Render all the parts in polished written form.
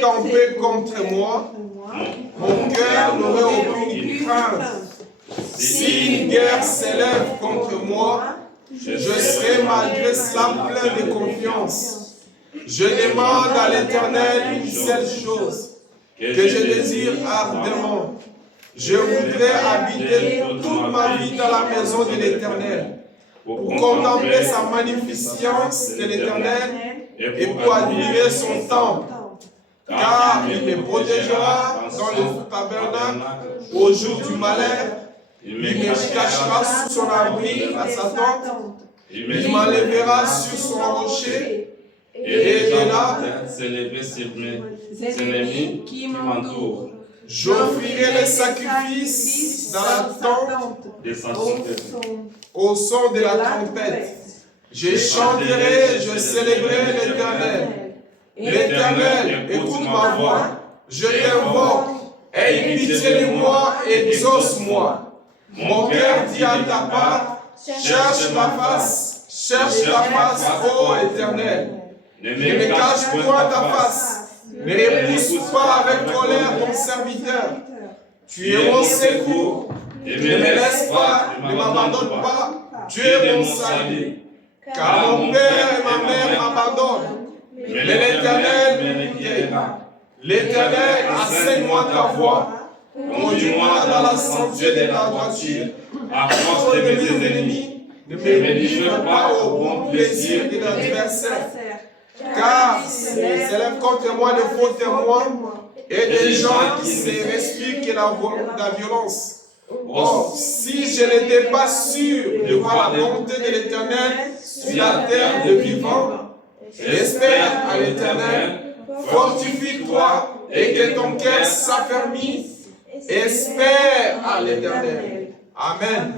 campé contre moi, mon cœur n'aurait aucune crainte. Si une guerre s'élève contre moi, je serai malgré cela plein de confiance. Je demande à l'Éternel une seule chose, que je désire ardemment. Je voudrais habiter toute ma vie dans la maison de l'Éternel, pour contempler sa magnificence de l'Éternel et pour admirer son temple. Car il me protégera dans le tabernacle au jour du malheur. Il me cachera sous son abri à sa tente. Il m'enlèvera sur son rocher. Et de là, s'élever sur mes ennemis qui m'entourent. J'offrirai les sacrifices dans la tente au son de la trompette. Je chanterai, je célébrerai l'Éternel. L'Éternel, écoute ma voix, je t'invoque, aie pitié de moi, exauce-moi. Mon cœur dit à ta part, cherche ta face, ô Éternel. Ne me cache point ta face, ne repousse pas avec colère ton serviteur. Tu es mon secours, ne me laisse pas, ne m'abandonne pas, tu es mon salut. Car mon père et ma mère m'abandonnent. Mais l'Éternel me guérira. L'Éternel, enseigne-moi ta voie. Conduis-moi dans la sentier de ta droiture. À cause de mes ennemis, ne me livre pas au bon plaisir de l'adversaire. Car s'élèvent contre moi de faux témoins et des gens qui se respirent la violence. Oh, si je n'étais pas sûr de voir la bonté de l'Éternel sur la terre de vivants, espère à l'Éternel, fortifie-toi et que ton cœur s'affermisse. Espère à l'Éternel. Amen.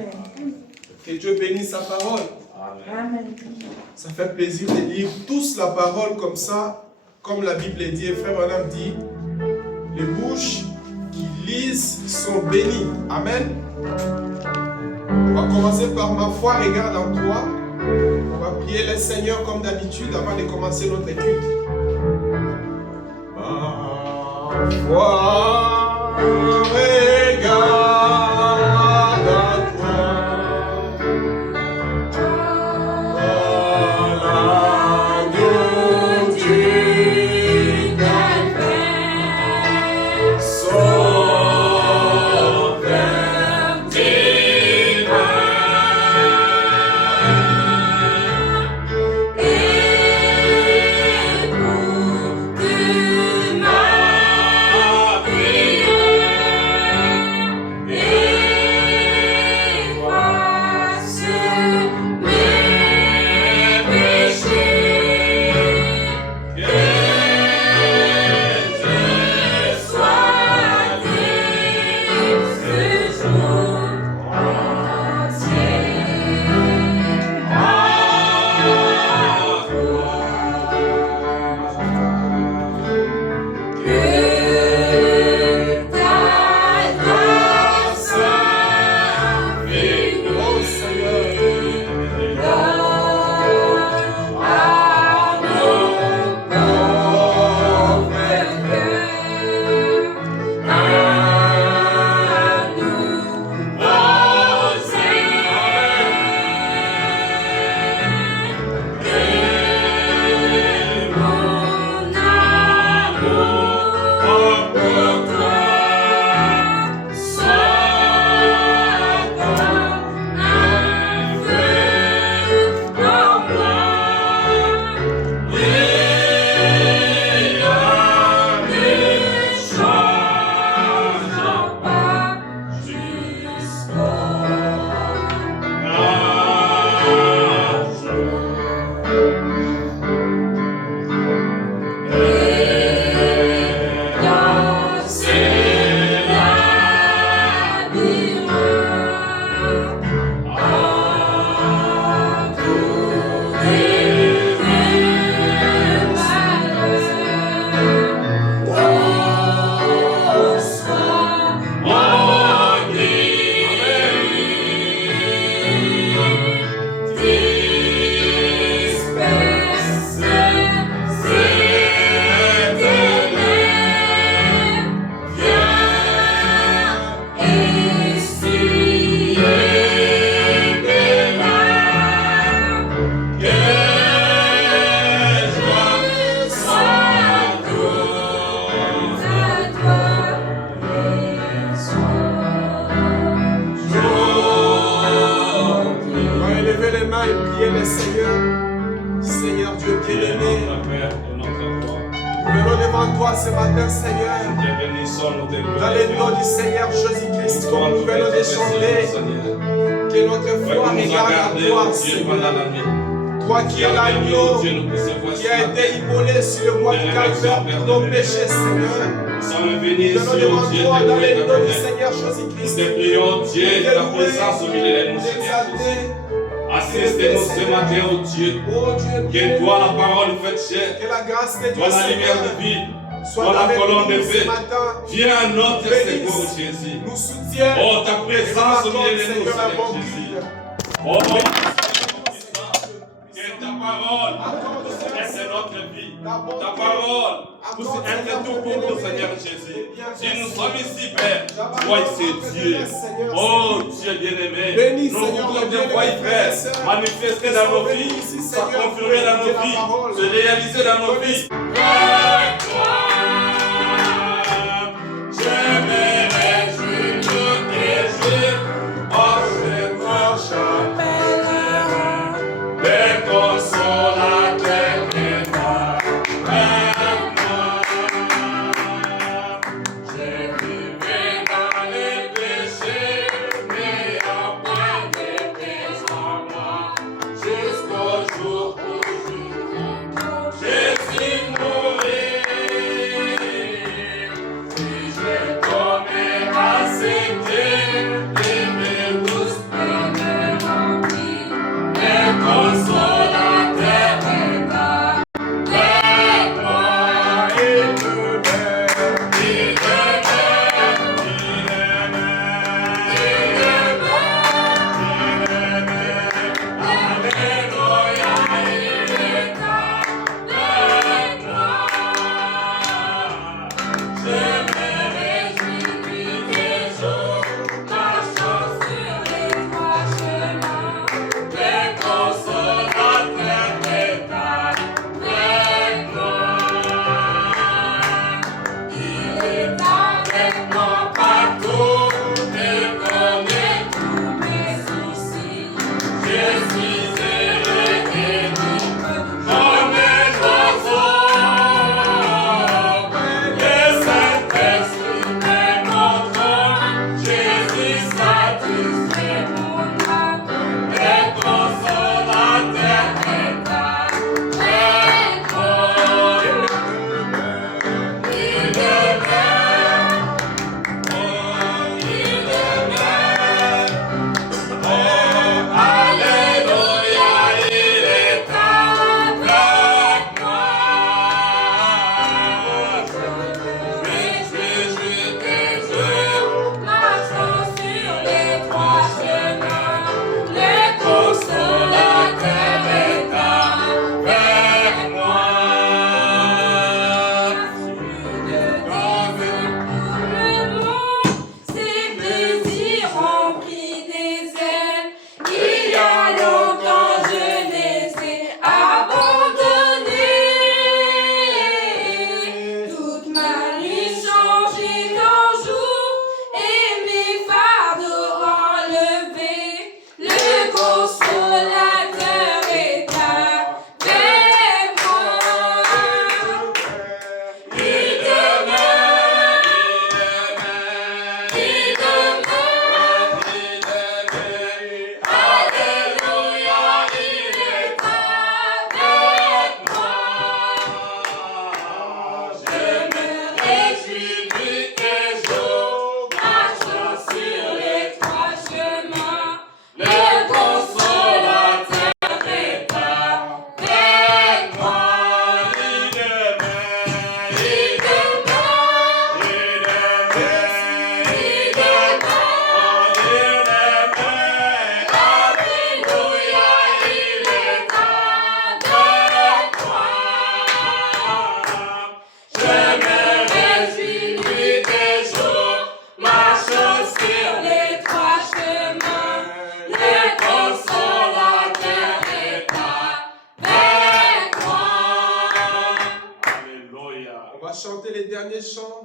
Que Dieu bénisse sa parole. Amen. Ça fait plaisir de lire tous la parole comme ça, comme la Bible dit. Et Frère Branham dit, les bouches qui lisent sont bénies. Amen. On va commencer par ma foi, regarde en toi. On va prier le Seigneur comme d'habitude avant de commencer notre étude. Ma foi, regarde. devant toi ce matin, Seigneur. Dans le nom du Seigneur Jésus-Christ, comme nous venons de chanter, que notre foi regarde à toi, Seigneur. Toi qui es l'agneau, qui a été immolé sur le bois du calvaire pour nos péchés, Seigneur. Nous venons devant toi dans le nom du Seigneur Jésus-Christ. Nous te prions, Dieu, ta présence au milieu de nous, Seigneur. Assiste-nous ce matin, oh Dieu. Que toi, la parole faite chair, toi, la lumière de vie, toi, la colonne de paix, viens à notre secours, Jésus. Nous soutiens. Oh, ta présence au milieu de nous, Seigneur Jésus. Oh, que ta parole, c'est notre vie. Ta parole, être tout pour nous, Seigneur Jésus. Si nous sommes ici, Père, toi, c'est Dieu. Oh, Dieu bien-aimé, nous voulons te voir, Père, manifester dans nos vies, se confirmer dans nos vies, se réaliser dans nos vies.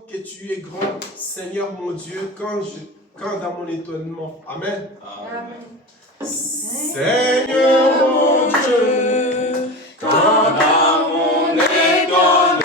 Que tu es grand, Seigneur mon Dieu, quand dans mon étonnement. Amen. Amen. Seigneur mon Dieu, quand dans mon étonnement,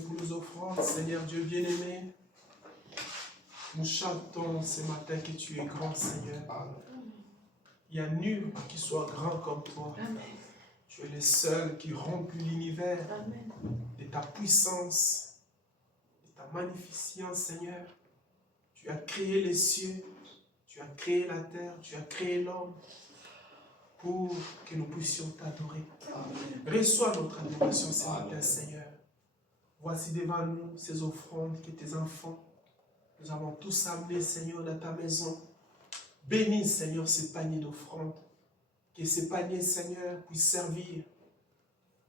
pour nos offrandes, Seigneur Dieu bien-aimé. Nous chantons ce matin que tu es grand, Seigneur. Il n'y a nul qui soit grand comme toi. Amen. Tu es le seul qui remplit l'univers Amen. de ta puissance, de ta magnificence, Seigneur. Tu as créé les cieux, tu as créé la terre, tu as créé l'homme pour que nous puissions t'adorer. Reçois notre adoration ce matin, Seigneur. Voici devant nous ces offrandes que tes enfants, nous avons tous amenés, Seigneur, dans ta maison. Bénis, Seigneur, ces paniers d'offrandes. Que ces paniers, Seigneur, puissent servir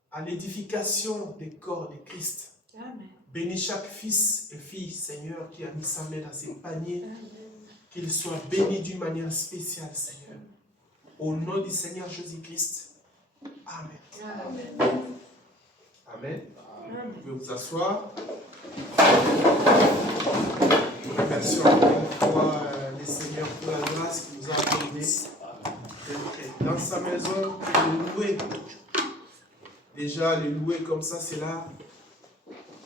à l'édification des corps de Christ. Amen. Bénis chaque fils et fille, Seigneur, qui a mis sa main dans ces paniers. Amen. Qu'il soit béni d'une manière spéciale, Seigneur. Au nom du Seigneur Jésus-Christ. Amen. Amen. Amen. Amen. Vous pouvez vous asseoir. Nous remercions encore une fois le Seigneur pour la grâce qu'il nous a accordée d'être dans sa maison et de louer. Déjà, le louer comme ça, c'est là,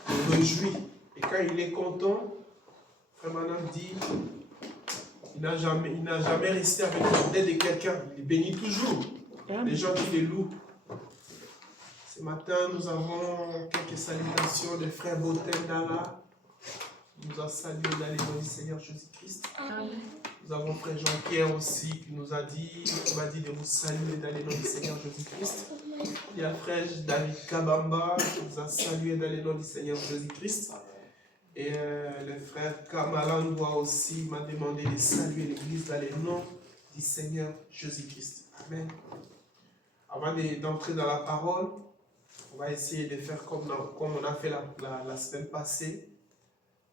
on réjouit. Et quand il est content, Frère Manan dit, il n'a jamais resté avec l'ordre de quelqu'un. Il bénit toujours les gens qui les louent. Ce matin, nous avons quelques salutations de frère Botel Dalla. Il nous a salué dans les noms du Seigneur Jésus-Christ. Amen. Nous avons frère Jean-Pierre aussi qui nous a dit, qui m'a dit de vous saluer dans les noms du Seigneur Jésus-Christ. Il y a frère David Kabamba qui nous a salué dans les noms du Seigneur Jésus-Christ. Et le frère Kamalandwa aussi m'a demandé de saluer l'église dans les noms du Seigneur Jésus-Christ. Amen. Avant d'entrer dans la parole, on va essayer de faire comme on a fait la semaine passée.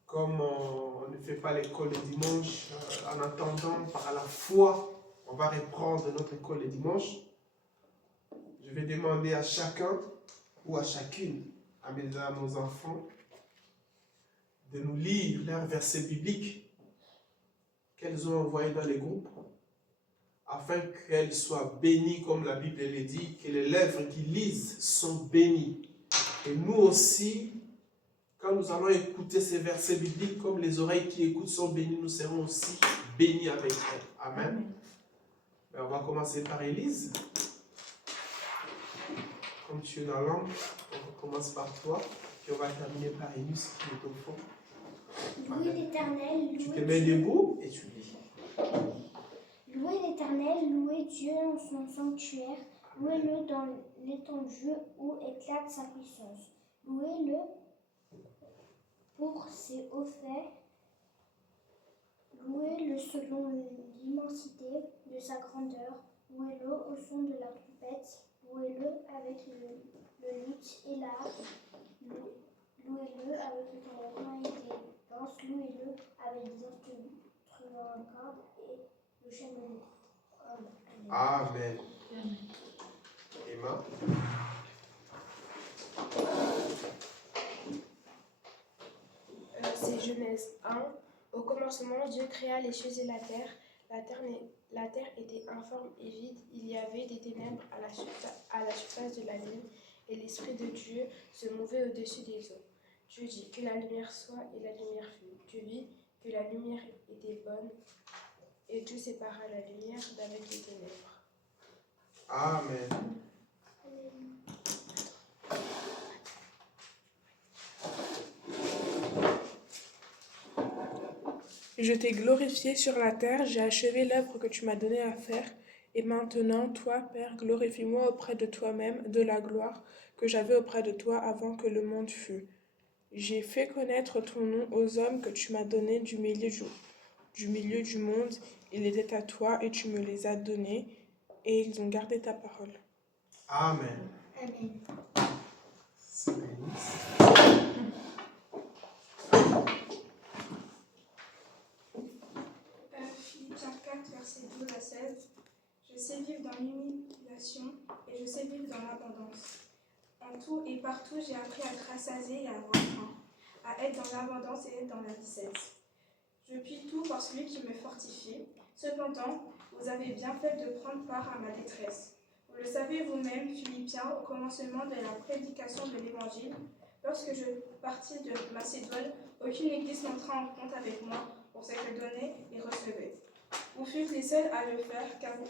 Comme on ne fait pas l'école le dimanche, en attendant, par la foi, on va reprendre notre école le dimanche. Je vais demander à chacun ou à chacune, à nos enfants, de nous lire leurs versets bibliques qu'elles ont envoyés dans les groupes, afin qu'elles soient bénies, comme la Bible le dit, que les lèvres qui lisent sont bénies. Et nous aussi, quand nous allons écouter ces versets bibliques, comme les oreilles qui écoutent sont bénies, nous serons aussi bénis avec elles. Amen. On va commencer par Élise. Comme tu es dans l'angle, on commence par toi, puis on va terminer par Énus qui est au fond. Louez l'Éternel, Tu te louez mets Dieu. debout et tu lis. Louez l'Éternel, louez Dieu en son sanctuaire, louez-le dans l'étendue où éclate sa puissance. Louez-le pour ses hauts faits, louez-le selon l'immensité de sa grandeur, louez-le au son de la trompette, louez-le avec le luth et l'harpe, louez-le avec le tambour et des danses, louez-le avec des instruments à cordes et le chameau. Amen. Emma. C'est Genèse 1. Au commencement, Dieu créa les cieux et la terre. La terre était informe et vide. Il y avait des ténèbres à la surface de la nuit, et l'Esprit de Dieu se mouvait au-dessus des eaux. Dieu dit que la lumière soit, et la lumière fut. Dieu vit que la lumière était bonne, et Dieu sépara la lumière d'avec les ténèbres. Amen. Je t'ai glorifié sur la terre, j'ai achevé l'œuvre que tu m'as donnée à faire. Et maintenant, toi, Père, glorifie-moi auprès de toi-même de la gloire que j'avais auprès de toi avant que le monde fût. J'ai fait connaître ton nom aux hommes que tu m'as donnés du milieu du monde. Il était à toi et tu me les as donnés, et ils ont gardé ta parole. Amen. Amen. C'est béni. Philippiens 4, versets 12 à 16. Je sais vivre dans l'humiliation et je sais vivre dans l'abondance. En tout et partout, j'ai appris à être rassasié et à avoir faim, à être dans l'abondance et être dans la richesse. Je puis tout par celui qui me fortifie. Cependant, vous avez bien fait de prendre part à ma détresse. Vous le savez vous-même, Philippiens, au commencement de la prédication de l'Évangile, Lorsque je partis de Macédoine, aucune église n'entra en compte avec moi pour ce qu'elle donnait et recevait. Vous fûtes les seuls à le faire, car vous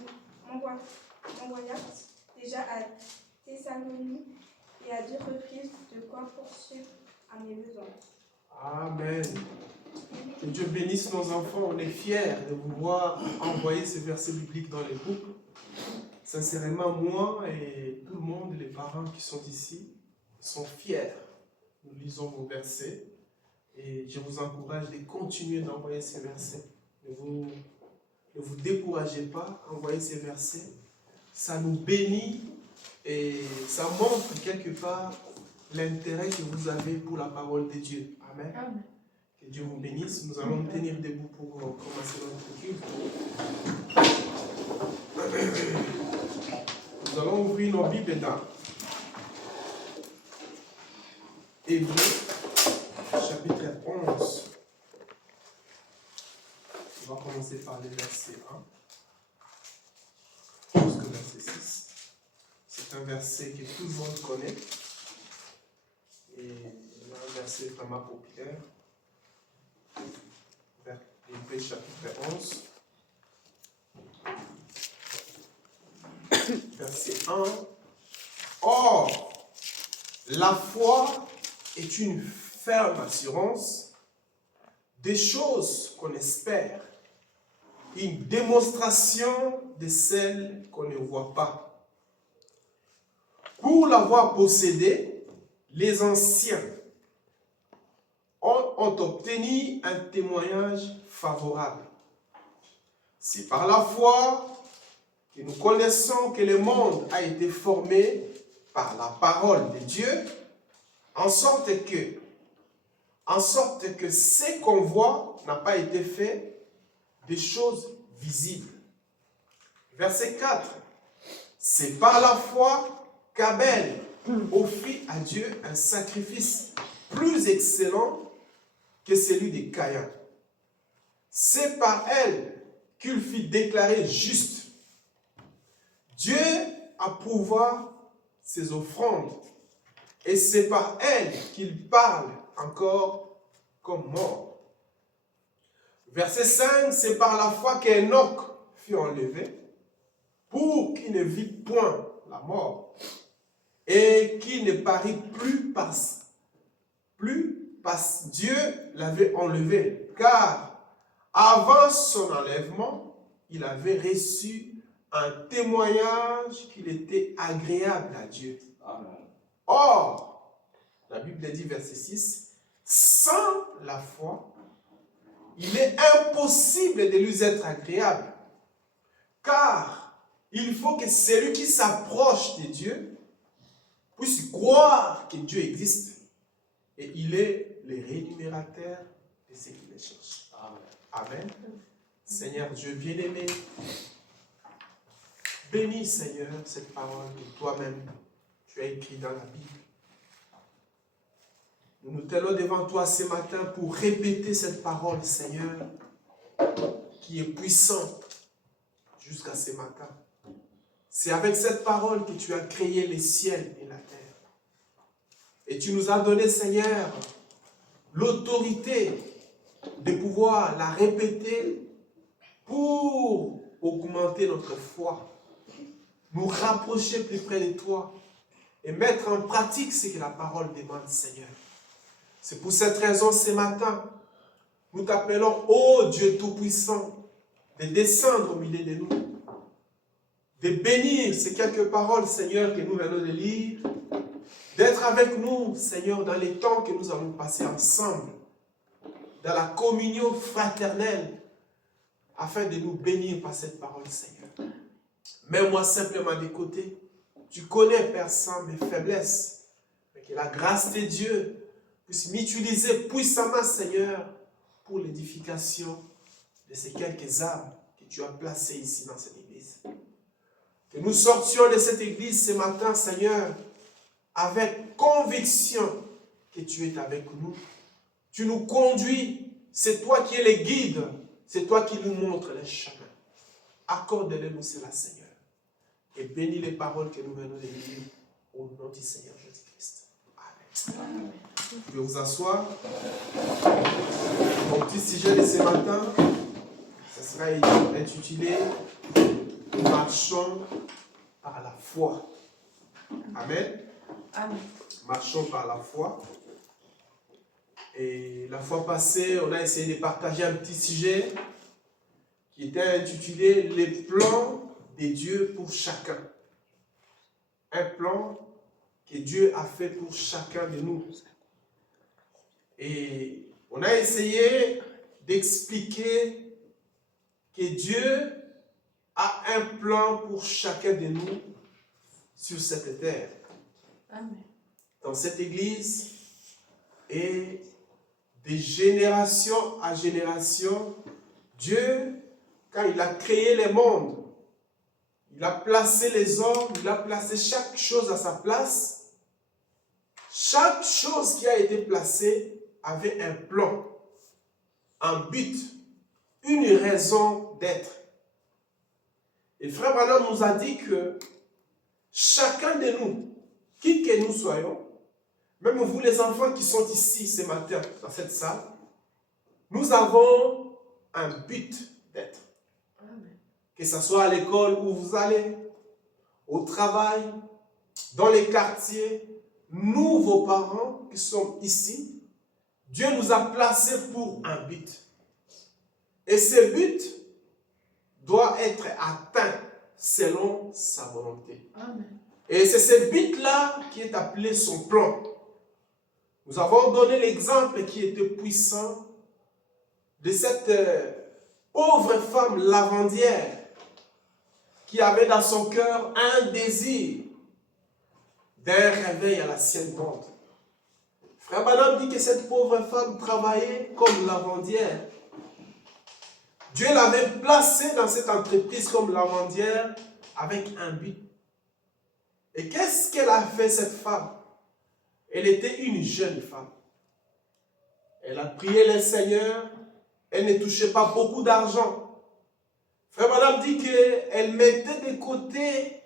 m'envoyâtes déjà à Thessalonique et à 2 reprises de quoi poursuivre à mes besoins. Amen. Que Dieu bénisse nos enfants. On est fiers de vous voir envoyer ces versets bibliques dans les groupes. Sincèrement, moi et tout le monde, les parents qui sont ici, sont fiers. Nous lisons vos versets et je vous encourage de continuer d'envoyer ces versets. Ne vous découragez pas, envoyez ces versets. Ça nous bénit et ça montre quelque part l'intérêt que vous avez pour la parole de Dieu. Amen. Amen. Que Dieu vous bénisse. Nous allons nous tenir debout pour commencer notre culte. Nous allons ouvrir nos Bibles dans Hébreux, chapitre 11. On va commencer par le verset 1 jusqu'au verset 6. C'est un verset que tout le monde connaît. Et un verset vraiment populaire. Hébreux chapitre 11. Verset 1. Or, la foi est une ferme assurance des choses qu'on espère, une démonstration de celles qu'on ne voit pas. Pour l'avoir possédée, les anciens ont obtenu un témoignage favorable. C'est par la foi que nous connaissons que le monde a été formé par la parole de Dieu, en sorte que ce qu'on voit n'a pas été fait des choses visibles. Verset 4. C'est par la foi qu'Abel offrit à Dieu un sacrifice plus excellent que celui de Caïn. C'est par elle qu'il fut déclaré juste. Dieu approuva ses offrandes et c'est par elle qu'il parle encore comme mort. Verset 5, c'est par la foi qu'Enoch fut enlevé pour qu'il ne vit point la mort et qu'il ne parut plus parce Dieu l'avait enlevé, car avant son enlèvement, il avait reçu un témoignage qu'il était agréable à Dieu. Amen. Or, la Bible dit, verset 6, sans la foi, il est impossible de lui être agréable, car il faut que celui qui s'approche de Dieu puisse croire que Dieu existe, et il est le rémunérateur de ceux qui le cherchent. Amen. Amen. Seigneur Dieu bien-aimé, bénis, Seigneur, cette parole que toi-même, tu as écrite dans la Bible. Nous nous tenons devant toi ce matin pour répéter cette parole, Seigneur, qui est puissante jusqu'à ce matin. C'est avec cette parole que tu as créé les ciels et la terre. Et tu nous as donné, Seigneur, l'autorité de pouvoir la répéter pour augmenter notre foi, nous rapprocher plus près de toi et mettre en pratique ce que la parole demande, Seigneur. C'est pour cette raison, ce matin, nous t'appelons, ô Dieu Tout-Puissant, de descendre au milieu de nous, de bénir ces quelques paroles, Seigneur, que nous venons de lire, d'être avec nous, Seigneur, dans les temps que nous allons passer ensemble, dans la communion fraternelle, afin de nous bénir par cette parole, Seigneur. Mets-moi simplement de côté. Tu connais, Père Saint, mes faiblesses, mais que la grâce de Dieu puisse m'utiliser puissamment, Seigneur, pour l'édification de ces quelques âmes que tu as placées ici dans cette église. Que nous sortions de cette église ce matin, Seigneur, avec conviction que tu es avec nous. Tu nous conduis, c'est toi qui es le guide, c'est toi qui nous montres les chemins. Accorde-le-nous cela, Seigneur. Et bénis les paroles que nous venons de lire au nom du Seigneur Jésus-Christ. Amen. Vous pouvez vous asseoir. Mon petit sujet de ce matin, ce sera intitulé « Marchons par la foi ». Amen. Amen. Marchons par la foi. Et la fois passée, on a essayé de partager un petit sujet qui était intitulé « Les plans de Dieu pour chacun ». Un plan que Dieu a fait pour chacun de nous. Et on a essayé d'expliquer que Dieu a un plan pour chacun de nous sur cette terre. Amen. Dans cette église, et de génération à génération, Dieu, quand il a créé le monde, il a placé les hommes, il a placé chaque chose à sa place. Chaque chose qui a été placée avait un plan, un but, une raison d'être. Et Frère Branham nous a dit que chacun de nous, qui que nous soyons, même vous les enfants qui sont ici ce matin dans cette salle, nous avons un but d'être. Que ce soit à l'école où vous allez, au travail, dans les quartiers, nous, vos parents qui sommes ici, Dieu nous a placés pour un but. Et ce but doit être atteint selon sa volonté. Amen. Et c'est ce but-là qui est appelé son plan. Nous avons donné l'exemple qui était puissant de cette pauvre femme lavandière qui avait dans son cœur un désir d'un réveil à la sienne compte. Frère Branham dit que cette pauvre femme travaillait comme lavandière. Dieu l'avait placée dans cette entreprise comme lavandière avec un but. Et qu'est-ce qu'elle a fait, cette femme? Elle était une jeune femme. Elle a prié le Seigneur. Elle ne touchait pas beaucoup d'argent. Frère Branham dit qu'elle mettait de côté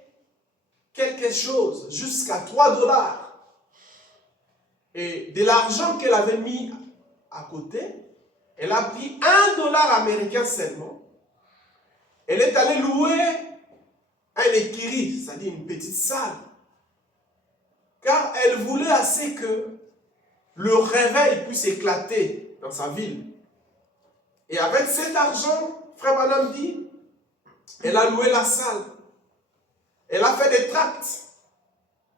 quelque chose, jusqu'à 3 $. Et de l'argent qu'elle avait mis à côté, elle a pris $1 américain seulement. Elle est allée louer un écurie, c'est-à-dire une petite salle. Car elle voulait assez que le réveil puisse éclater dans sa ville. Et avec cet argent, Frère Branham dit, elle a loué la salle. Elle a fait des tracts.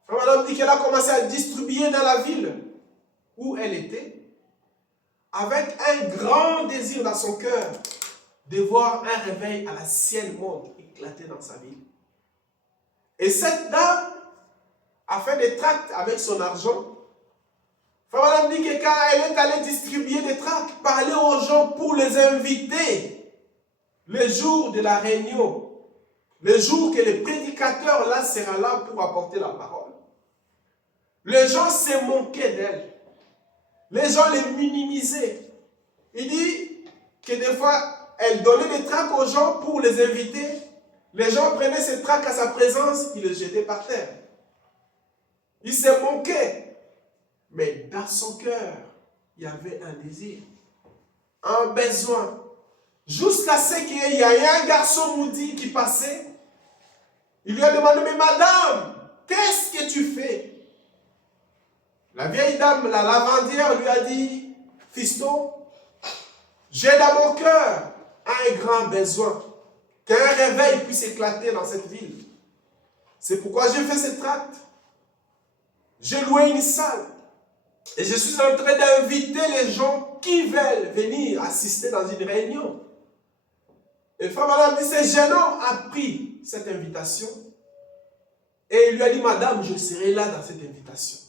Frère Branham dit qu'elle a commencé à distribuer dans la ville où elle était, avec un grand désir dans son cœur de voir un réveil à la sienne monde éclater dans sa ville. Et cette dame a fait des tracts avec son argent. Frère Branham dit que quand elle est allée distribuer des tracts, parler aux gens pour les inviter, le jour de la réunion, le jour que le prédicateur là sera là pour apporter la parole, les gens se moquaient d'elle. Les gens les minimisaient. Il dit que des fois, elle donnait des tracts aux gens pour les inviter. Les gens prenaient ces tracts à sa présence, ils les jetaient par terre. Ils se moquaient. Mais dans son cœur, il y avait un désir, un besoin. Jusqu'à ce qu'il y ait un garçon maudit qui passait. Il lui a demandé, mais madame, qu'est-ce que tu fais? La vieille dame, la lavandière, lui a dit, fiston, j'ai dans mon cœur un grand besoin, qu'un réveil puisse éclater dans cette ville. C'est pourquoi j'ai fait ce tract. J'ai loué une salle. Et je suis en train d'inviter les gens qui veulent venir assister dans une réunion. Et Frère Branham dit, ce jeune homme a pris cette invitation. Et il lui a dit, madame, je serai là dans cette invitation.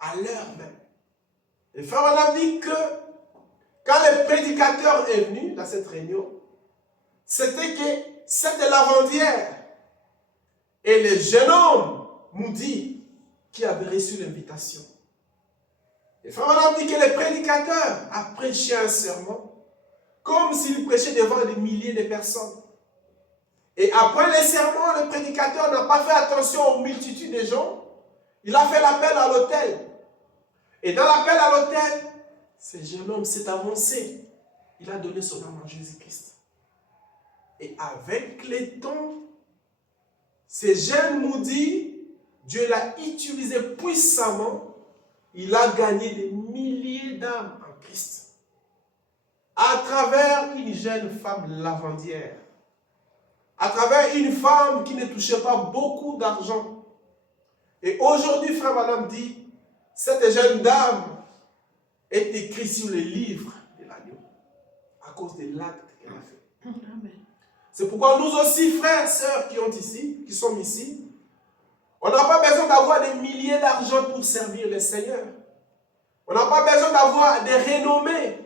À l'heure même. Et Frère Branham dit que quand le prédicateur est venu dans cette réunion, c'était que c'était lavandière et le jeune homme maudit qui avait reçu l'invitation. Et Frère Branham dit que le prédicateur a prêché un sermon comme s'il prêchait devant des milliers de personnes. Et après le sermon, le prédicateur n'a pas fait attention aux multitudes de gens. Il a fait l'appel à l'autel. Et dans l'appel à l'autel, ce jeune homme s'est avancé. Il a donné son âme à Jésus-Christ. Et avec les temps, ce jeune Moody, Dieu l'a utilisé puissamment. Il a gagné des milliers d'âmes en Christ. À travers une jeune femme lavandière. À travers une femme qui ne touchait pas beaucoup d'argent. Et aujourd'hui, frère Madame dit, cette jeune dame est écrite sur le livre de l'agneau. À cause de l'acte qu'elle a fait. Amen. C'est pourquoi nous aussi, frères et sœurs qui sont ici, on n'a pas besoin d'avoir des milliers d'argent pour servir le Seigneur. On n'a pas besoin d'avoir des renommées.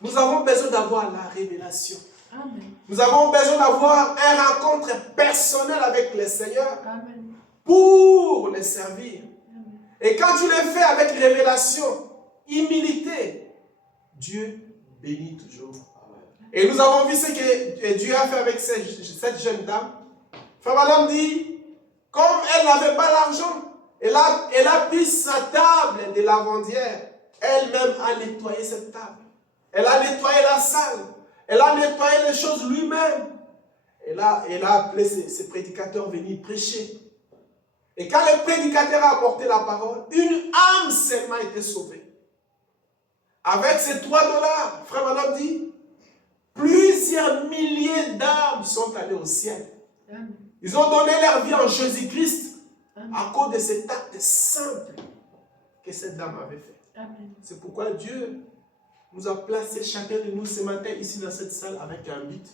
Nous avons besoin d'avoir la révélation. Amen. Nous avons besoin d'avoir une rencontre personnelle avec le Seigneur Amen. pour le servir. Amen. Et quand tu le fais avec révélation, humilité, Dieu bénit toujours. Et nous avons vu ce que Dieu a fait avec cette jeune dame. Frère Madame dit, comme elle n'avait pas l'argent, elle a pris sa table de lavandière. Elle-même a nettoyé cette table. Elle a nettoyé la salle. Elle a nettoyé les choses lui-même. Elle a appelé ses prédicateurs venir prêcher. Et quand le prédicateur a apporté la parole, une âme seulement a été sauvée. Avec ces $3, frère Madame dit, plusieurs milliers d'âmes sont allées au ciel. Amen. Ils ont donné leur vie en Jésus-Christ à cause de cet acte simple que cette dame avait fait. Amen. C'est pourquoi Dieu nous a placé chacun de nous ce matin ici dans cette salle avec un but.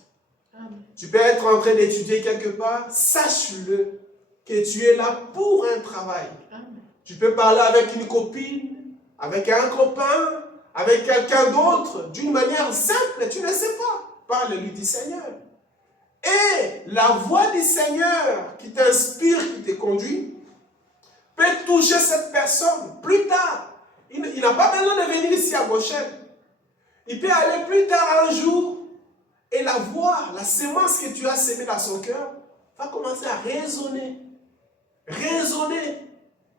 Amen. Tu peux être en train d'étudier quelque part, sache-le que tu es là pour un travail. Amen. Tu peux parler avec une copine, avec un copain, avec quelqu'un d'autre, d'une manière simple, tu ne sais pas. Parle-lui du Seigneur. Et la voix du Seigneur qui t'inspire, qui te conduit, peut toucher cette personne plus tard. Il n'a pas besoin de venir ici à Goshen. Il peut aller plus tard un jour et la voix, la sémence que tu as sémée dans son cœur, va commencer à résonner. Résonner.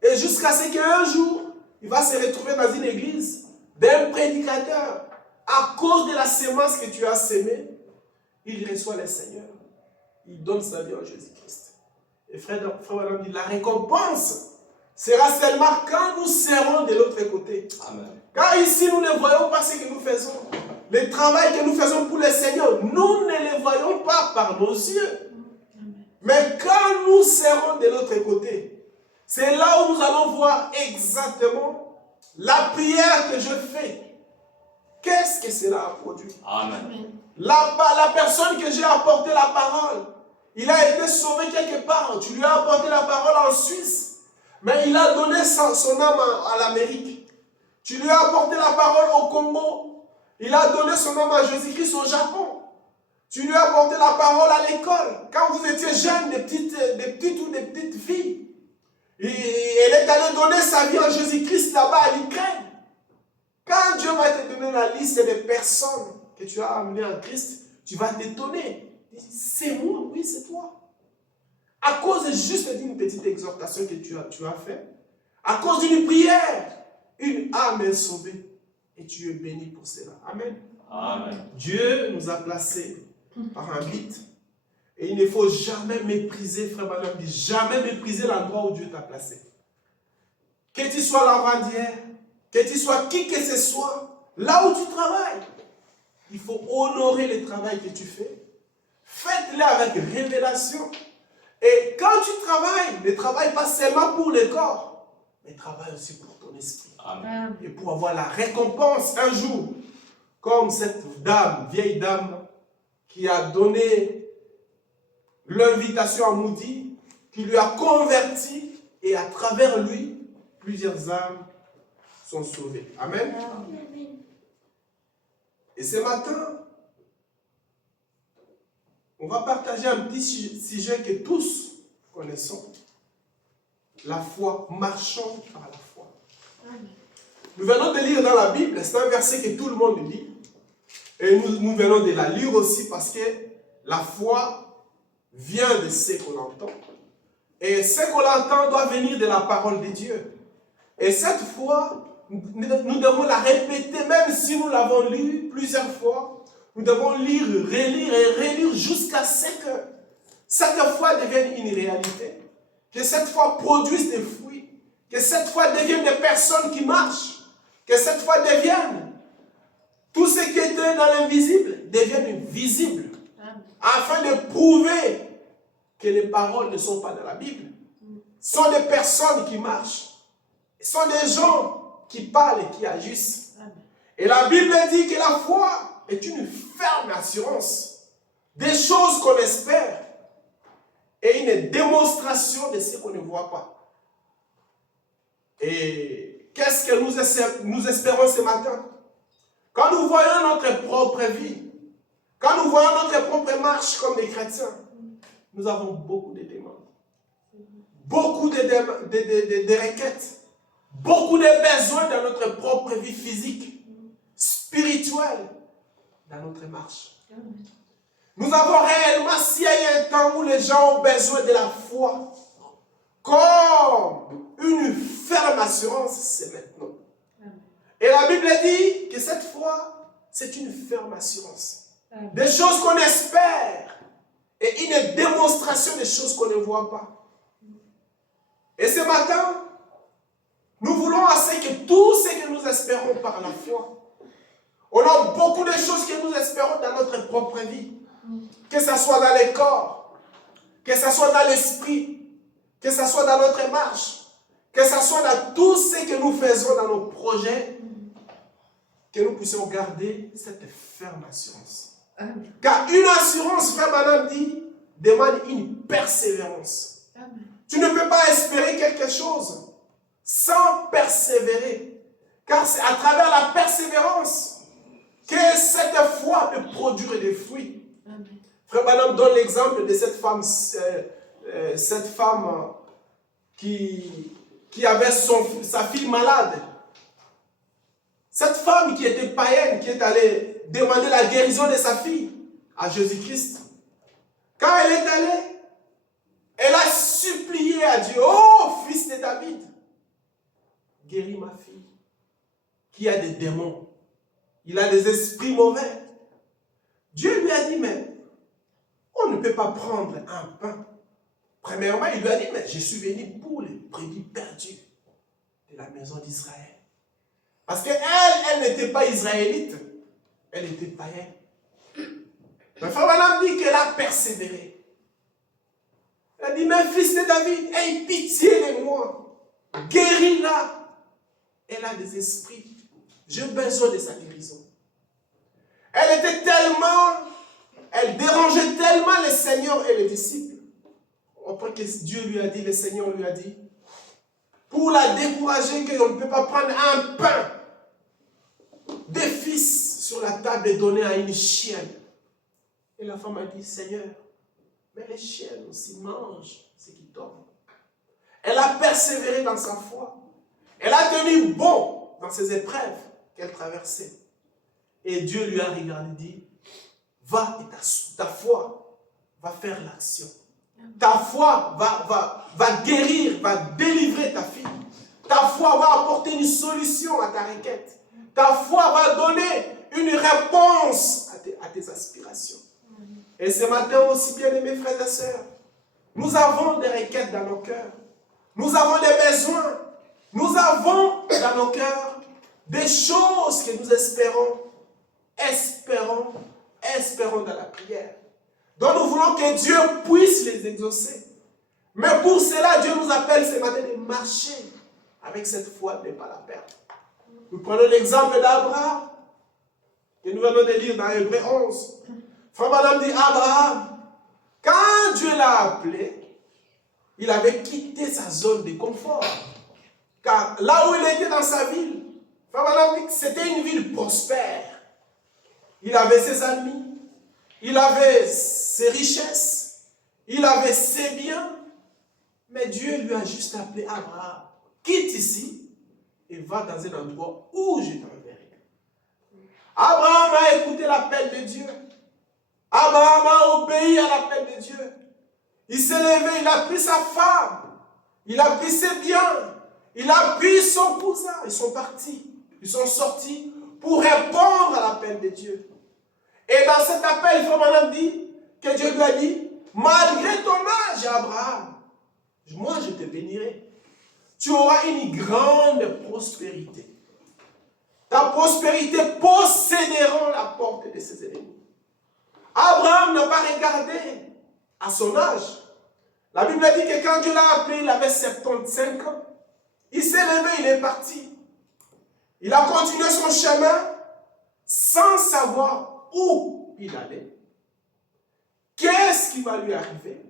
Et jusqu'à ce qu'un jour, il va se retrouver dans une église d'un prédicateur. À cause de la sémence que tu as sémée, il reçoit le Seigneur. Il donne sa vie en Jésus-Christ. Et frère Madame dit, la récompense sera seulement quand nous serons de l'autre côté. Amen. Car ici, nous ne voyons pas ce que nous faisons. Le travail que nous faisons pour le Seigneur, nous ne le voyons pas par nos yeux. Mais quand nous serons de l'autre côté, c'est là où nous allons voir exactement la prière que je fais. Qu'est-ce que cela a produit? Amen. La personne que j'ai apporté la parole, il a été sauvé quelque part. Tu lui as apporté la parole en Suisse, mais il a donné son âme à l'Amérique. Tu lui as apporté la parole au Congo, il a donné son âme à Jésus-Christ au Japon. Tu lui as apporté la parole à l'école, quand vous étiez jeunes, des petites ou des petites filles. Et elle est allée donner sa vie en Jésus-Christ là-bas à l'Ukraine. Quand Dieu va te donner la liste des personnes que tu as amenées en Christ, tu vas t'étonner. C'est moi, oui, c'est toi. À cause juste d'une petite exhortation que tu as fait, à cause d'une prière, une âme est sauvée. Et tu es béni pour cela. Amen. Amen. Dieu nous a placés par un but. Et il ne faut jamais mépriser, frère Madame, jamais mépriser l'endroit où Dieu t'a placé. Que tu sois lavandière, que tu sois qui que ce soit, là où tu travailles, il faut honorer le travail que tu fais. Faites-le avec révélation. Et quand tu travailles, ne travaille pas seulement pour le corps, mais travaille aussi pour ton esprit. Amen. Et pour avoir la récompense un jour, comme cette dame, vieille dame, qui a donné l'invitation à Moody, qui lui a converti, et à travers lui, plusieurs âmes sont sauvées. Amen. Amen. Et ce matin, on va partager un petit sujet que tous connaissons. La foi, marchons par la foi. Nous venons de lire dans la Bible, c'est un verset que tout le monde lit. Et nous venons de la lire aussi parce que la foi vient de ce qu'on entend. Et ce qu'on entend doit venir de la parole de Dieu. Et cette foi nous devons la répéter, même si nous l'avons lue plusieurs fois. Nous devons lire, relire et relire jusqu'à ce que cette foi devienne une réalité. Que cette foi produise des fruits. Que cette foi devienne des personnes qui marchent. Que cette foi devienne tout ce qui était dans l'invisible devienne visible. Afin de prouver que les paroles ne sont pas dans la Bible. Ce sont des personnes qui marchent. Ce sont des gens qui parlent et qui agissent. Et la Bible dit que la foi est une ferme assurance des choses qu'on espère et une démonstration de ce qu'on ne voit pas. Et qu'est-ce que nous espérons ce matin? Quand nous voyons notre propre vie, quand nous voyons notre propre marche comme des chrétiens, nous avons beaucoup de demandes, beaucoup de requêtes, beaucoup de besoins dans notre propre vie physique, spirituelle, dans notre marche. Nous avons réellement, s'il y a un temps où les gens ont besoin de la foi, comme une ferme assurance, c'est maintenant. Et la Bible dit que cette foi, c'est une ferme assurance. Des choses qu'on espère et une démonstration des choses qu'on ne voit pas. Et ce matin, nous voulons assez que tout ce que nous espérons par la foi, on a beaucoup de choses que nous espérons dans notre propre vie. Que ce soit dans le corps, que ce soit dans l'esprit, que ce soit dans notre marche, que ce soit dans tout ce que nous faisons dans nos projets, que nous puissions garder cette ferme assurance. Car une assurance, frère Madame dit, demande une persévérance. Tu ne peux pas espérer quelque chose sans persévérer. Car c'est à travers la persévérance que cette foi peut produire des fruits. Frère Branham donne l'exemple de cette femme qui avait sa fille malade. Cette femme qui était païenne, qui est allée demander la guérison de sa fille à Jésus-Christ. Quand elle est allée, elle a supplié à Dieu, oh fils de David, guéris ma fille, qui a des démons, il a des esprits mauvais. Dieu lui a dit, mais on ne peut pas prendre un pain. Premièrement, il lui a dit, mais je suis venu pour les brebis perdues de la maison d'Israël. Parce qu'elle n'était pas israélite, elle était païenne. Mais frère Madame dit qu'elle a persévéré. Elle a dit, mais fils de David, aie pitié de moi, guéris-la. Elle a des esprits, j'ai besoin de sa guérison. Elle dérangeait tellement les seigneurs et les disciples. Après que Dieu lui a dit, le Seigneur lui a dit, pour la décourager qu'on ne peut pas prendre un pain des fils sur la table et donner à une chienne. Et la femme a dit, Seigneur, mais les chiennes aussi mangent ce qui tombe. Elle a persévéré dans sa foi. Elle a tenu bon dans ses épreuves qu'elle traversait. Et Dieu lui a regardé et dit, va et ta foi va faire l'action. Ta foi va guérir, va délivrer ta fille. Ta foi va apporter une solution à ta requête. Ta foi va donner une réponse à tes aspirations. Et ce matin aussi, bien aimés frères et sœurs, nous avons des requêtes dans nos cœurs. Nous avons des besoins. Nous avons dans nos cœurs des choses que nous espérons dans la prière. Donc nous voulons que Dieu puisse les exaucer. Mais pour cela, Dieu nous appelle ce matin de marcher avec cette foi, de ne pas la perdre. Nous prenons l'exemple d'Abraham, que nous venons de lire dans Hébreux 11. Frère Madame dit, Abraham, quand Dieu l'a appelé, il avait quitté sa zone de confort. Car là où il était dans sa ville, Frère Madame dit, c'était une ville prospère. Il avait ses amis, il avait ses richesses, il avait ses biens. Mais Dieu lui a juste appelé Abraham, quitte ici et va dans un endroit où je t'enverrai. Abraham a écouté l'appel de Dieu. Abraham a obéi à l'appel de Dieu. Il s'est levé, il a pris sa femme, il a pris ses biens, Il a pris son cousin, ils sont partis. Ils sont sortis pour répondre à l'appel de Dieu. Et dans cet appel, Frère Branham dit que Dieu lui a dit, malgré ton âge, Abraham, moi je te bénirai. Tu auras une grande prospérité. Ta prospérité posséderont la porte de ses ennemis. Abraham n'a pas regardé à son âge. La Bible dit que quand Dieu l'a appelé, il avait 75 ans. Il s'est levé, il est parti. Il a continué son chemin sans savoir où il allait. Qu'est-ce qui va lui arriver?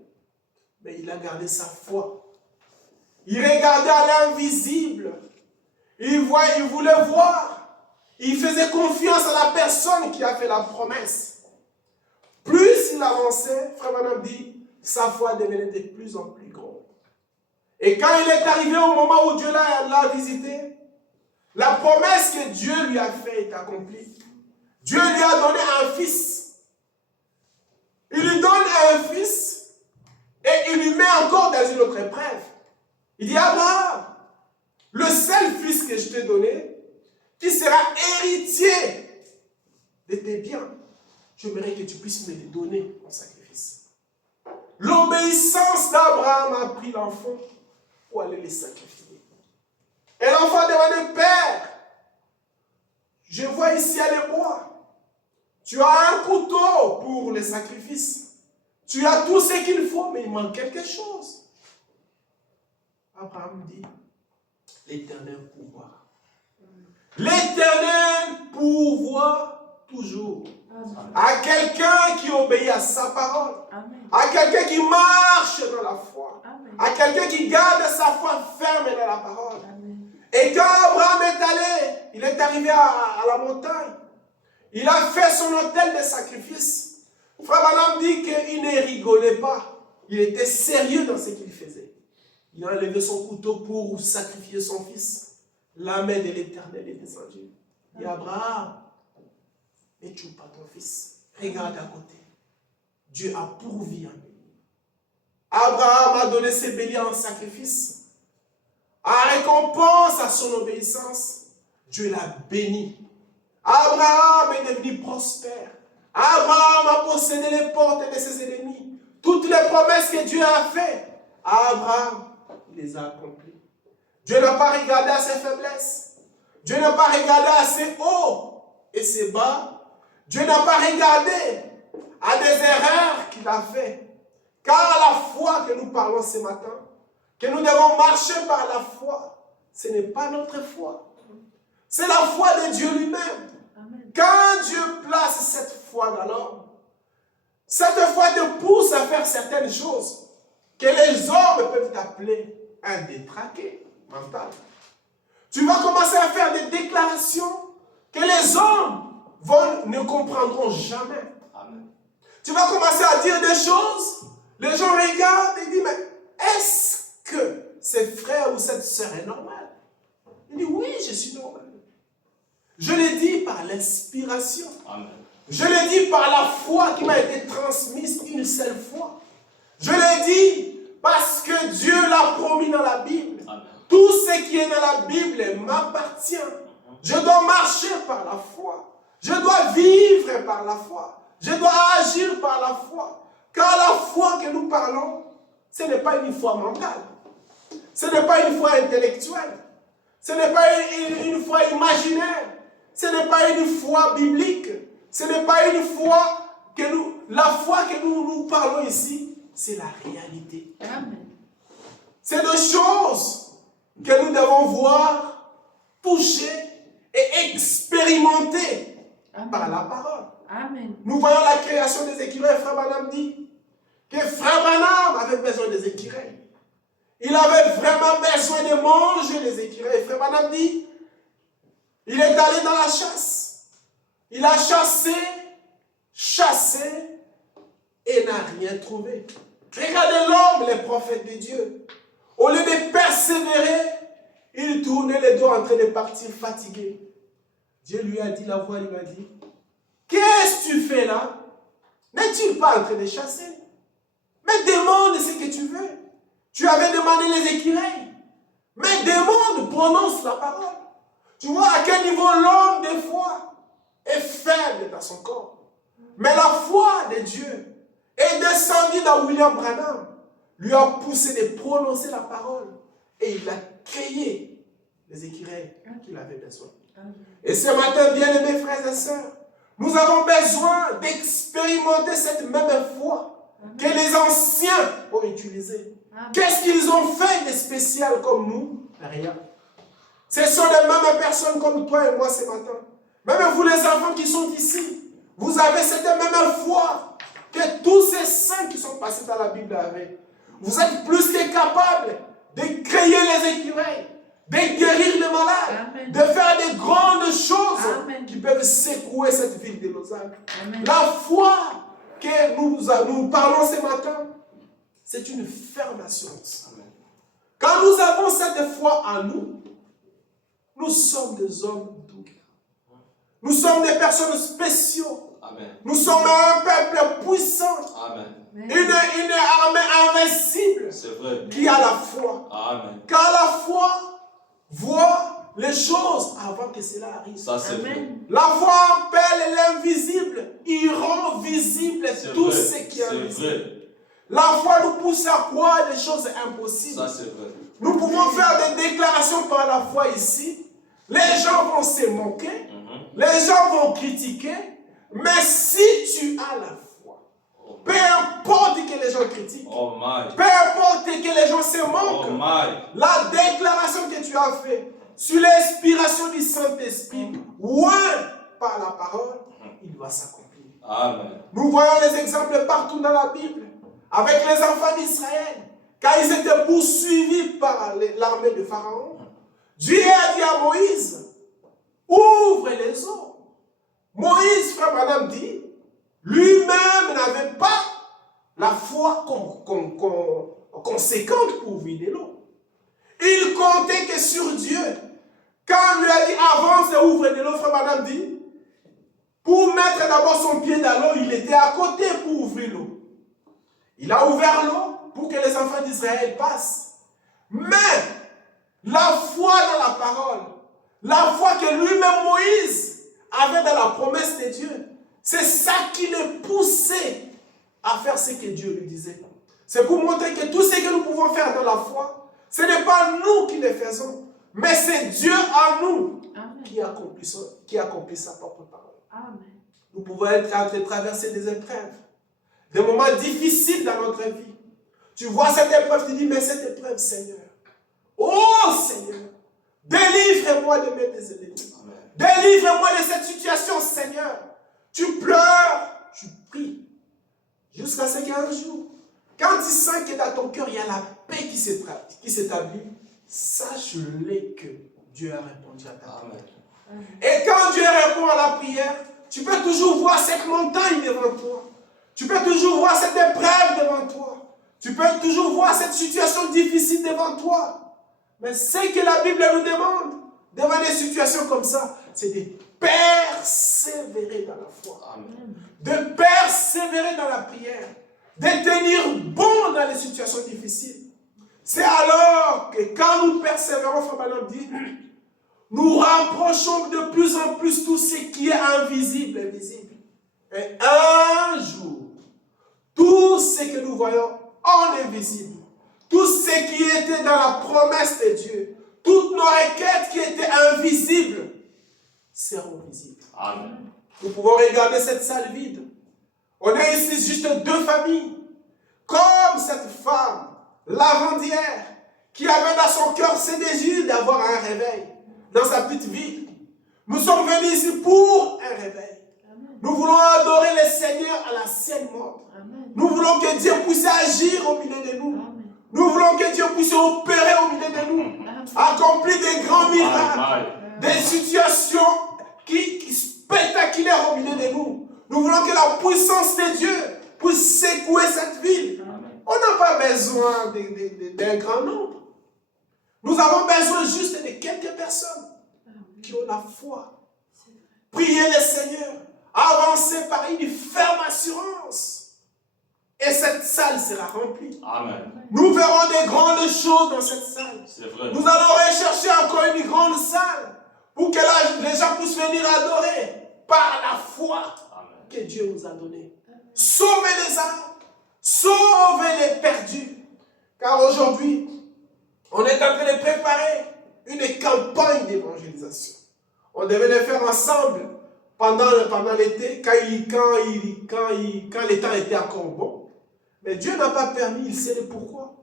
Mais il a gardé sa foi. Il regardait à l'invisible. Il voulait voir. Il faisait confiance à la personne qui a fait la promesse. Plus il avançait, Frère Branham dit, sa foi devenait de plus en plus grande. Et quand il est arrivé au moment où Dieu l'a visité, la promesse que Dieu lui a faite est accomplie. Dieu lui a donné un fils. Il lui donne un fils et il lui met encore dans une autre épreuve. Il dit, Abraham, le seul fils que je t'ai donné, qui sera héritier de tes biens, j'aimerais que tu puisses me les donner en sacrifice. L'obéissance d'Abraham a pris l'enfant pour aller les sacrifier. Et l'enfant demandait, Père, je vois ici à les bois. Tu as un couteau pour les sacrifices. Tu as tout ce qu'il faut, mais il manque quelque chose. Abraham dit, l'Éternel pourvoit. L'Éternel pourvoit toujours. Amen. À quelqu'un qui obéit à sa parole. Amen. À quelqu'un qui marche dans la foi. Amen. À quelqu'un qui garde sa foi ferme dans la parole. Amen. Et quand Abraham est allé, il est arrivé à la montagne. Il a fait son autel de sacrifice. Frère Branham dit qu'il ne rigolait pas. Il était sérieux dans ce qu'il faisait. Il a enlevé son couteau pour sacrifier son fils. La main de l'Éternel est descendue. Il dit, Abraham, ne tue pas ton fils. Regarde à côté. Dieu a pourvu un bélier. Abraham a donné ses béliers en sacrifice. En récompense à son obéissance, Dieu l'a béni. Abraham est devenu prospère. Abraham a possédé les portes de ses ennemis. Toutes les promesses que Dieu a faites, Abraham les a accomplies. Dieu n'a pas regardé à ses faiblesses. Dieu n'a pas regardé à ses hauts et ses bas. Dieu n'a pas regardé à des erreurs qu'il a faites. Car la foi que nous parlons ce matin, que nous devons marcher par la foi, ce n'est pas notre foi. C'est la foi de Dieu lui-même. Quand Dieu place cette foi dans l'homme, cette foi te pousse à faire certaines choses que les hommes peuvent appeler un détraqué mental. Tu vas commencer à faire des déclarations que les hommes ne comprendront jamais. Amen. Tu vas commencer à dire des choses, les gens regardent et disent, mais est-ce que ce frère ou cette sœur est normal? Il dit, oui, je suis normal. Je l'ai dit par l'inspiration. Amen. Je l'ai dit par la foi qui m'a été transmise une seule fois. Je l'ai dit parce que Dieu l'a promis dans la Bible. Amen. Tout ce qui est dans la Bible m'appartient. Je dois marcher par la foi. Je dois vivre par la foi. Je dois agir par la foi. Car la foi que nous parlons, ce n'est pas une foi mentale. Ce n'est pas une foi intellectuelle. Ce n'est pas une foi imaginaire. Ce n'est pas une foi biblique. Ce n'est pas une foi que nous... La foi que nous parlons ici, c'est la réalité. Amen. C'est des choses que nous devons voir, toucher et expérimenter. Amen. Par la parole. Amen. Nous voyons la création des écureuils. Frère Branham dit que Frère Branham avait besoin des écureuils. Il avait vraiment besoin de manger les écureuils. Frère Branham dit, il est allé dans la chasse. Il a chassé et n'a rien trouvé. Regardez l'homme, les prophètes de Dieu. Au lieu de persévérer, il tournait les dos en train de partir fatigué. Dieu lui a dit, la voix lui a dit, qu'est-ce que tu fais là? N'es-tu pas en train de chasser? Mais demande ce que tu veux. Tu avais demandé les écureuils. Mais des mondes prononcent la parole. Tu vois à quel niveau l'homme, des fois, est faible dans son corps. Mais la foi de Dieu est descendue dans William Branham, lui a poussé de prononcer la parole. Et il a créé les écureuils qu'il avait besoin. Et ce matin, bien-aimés frères et sœurs, nous avons besoin d'expérimenter cette même foi que les anciens ont utilisée. Qu'est-ce qu'ils ont fait de spécial comme nous? Rien. Ce sont les mêmes personnes comme toi et moi ce matin. Même vous les enfants qui sont ici, vous avez cette même foi que tous ces saints qui sont passés dans la Bible avaient. Vous êtes plus que capables de créer les écureuils, de guérir les malades, Amen. de faire des grandes choses Amen. qui peuvent secouer cette ville de Lausanne. La foi que nous parlons ce matin, c'est une ferme assurance. Quand nous avons cette foi en nous, nous sommes des hommes doux. Nous sommes des personnes spéciaux. Amen. Nous sommes un peuple puissant. Amen. Une armée invincible C'est vrai. qui a la foi. Amen. Car la foi voit les choses avant que cela arrive. Ça, c'est vrai. Amen. La foi appelle l'invisible. Il rend visible C'est tout vrai. ce qui est C'est invisible. vrai. La foi nous pousse à croire des choses impossibles. Ça, c'est vrai. Nous pouvons faire des déclarations par la foi ici. Les gens vont se moquer. Les gens vont critiquer. Mais si tu as la foi, peu importe que les gens critiquent, Oh my. peu importe que les gens se Oh moquent, my. la déclaration que tu as faite sur l'inspiration du Saint-Esprit, ouais, par la parole, il va s'accomplir. Amen. Nous voyons les exemples partout dans la Bible, avec les enfants d'Israël, quand ils étaient poursuivis par l'armée de Pharaon. Dieu a dit à Moïse, ouvre les eaux. Moïse, frère Madame, dit, lui-même n'avait pas la foi conséquente pour vider l'eau. Il comptait que sur Dieu. Quand on lui a dit avance et ouvre de l'eau, frère Madame dit, pour mettre d'abord son pied dans l'eau, il était à côté pour ouvrir l'eau. Il a ouvert l'eau pour que les enfants d'Israël passent. Mais la foi dans la parole, la foi que lui-même Moïse avait dans la promesse de Dieu, c'est ça qui le poussait à faire ce que Dieu lui disait. C'est pour montrer que tout ce que nous pouvons faire dans la foi, ce n'est pas nous qui le faisons, mais c'est Dieu en nous qui accomplit sa propre parole. Amen. Nous pouvons être en train de traverser des épreuves, des moments difficiles dans notre vie. Tu vois cette épreuve, tu dis, mais cette épreuve, Seigneur, oh Seigneur, délivre-moi de mes ennemis. Délivre-moi de cette situation, Seigneur. Tu pleures, tu pries. Jusqu'à ce qu'un jour, quand tu sens que dans ton cœur, il y a la paix qui s'établit, sache-le que Dieu a répondu à ta prière. Et quand Dieu répond à la prière, tu peux toujours voir cette montagne devant toi. Tu peux toujours voir cette épreuve devant toi. Tu peux toujours voir cette situation difficile devant toi. Mais ce que la Bible nous demande, devant des situations comme ça, c'est de persévérer dans la foi. Amen. De persévérer dans la prière. De tenir bon dans les situations difficiles. C'est alors que quand nous persévérons, Frère Branham dit, nous rapprochons de plus en plus tout ce qui est invisible et visible. Et un jour, tout ce que nous voyons en invisible, tout ce qui était dans la promesse de Dieu, toutes nos requêtes qui étaient invisibles, seront visibles. Amen. Nous pouvons regarder cette salle vide. On est ici juste deux familles. Comme cette femme, lavandière, qui avait dans son cœur ce désir d'avoir un réveil dans sa petite ville. Nous sommes venus ici pour un réveil. Nous voulons adorer le Seigneur à la scène morte. Nous voulons que Dieu puisse agir au milieu de nous. Nous voulons que Dieu puisse opérer au milieu de nous. Accomplir des grands miracles. Des situations qui spectaculaires au milieu de nous. Nous voulons que la puissance de Dieu puisse secouer cette ville. On n'a pas besoin d'un grand nombre. Nous avons besoin juste de quelques personnes qui ont la foi. Priez le Seigneur. Avancez par une ferme assurance. Et et cette salle sera remplie. Amen. Nous verrons des grandes choses dans cette salle. C'est vrai. Nous allons rechercher encore une grande salle pour que les gens puissent venir adorer par la foi Amen. que Dieu nous a donnée. Sauver les âmes, sauver les perdus. Car aujourd'hui, on est en train de préparer une campagne d'évangélisation. On devait le faire ensemble pendant l'été, quand les temps étaient encore bons. Mais Dieu n'a pas permis, il sait le pourquoi.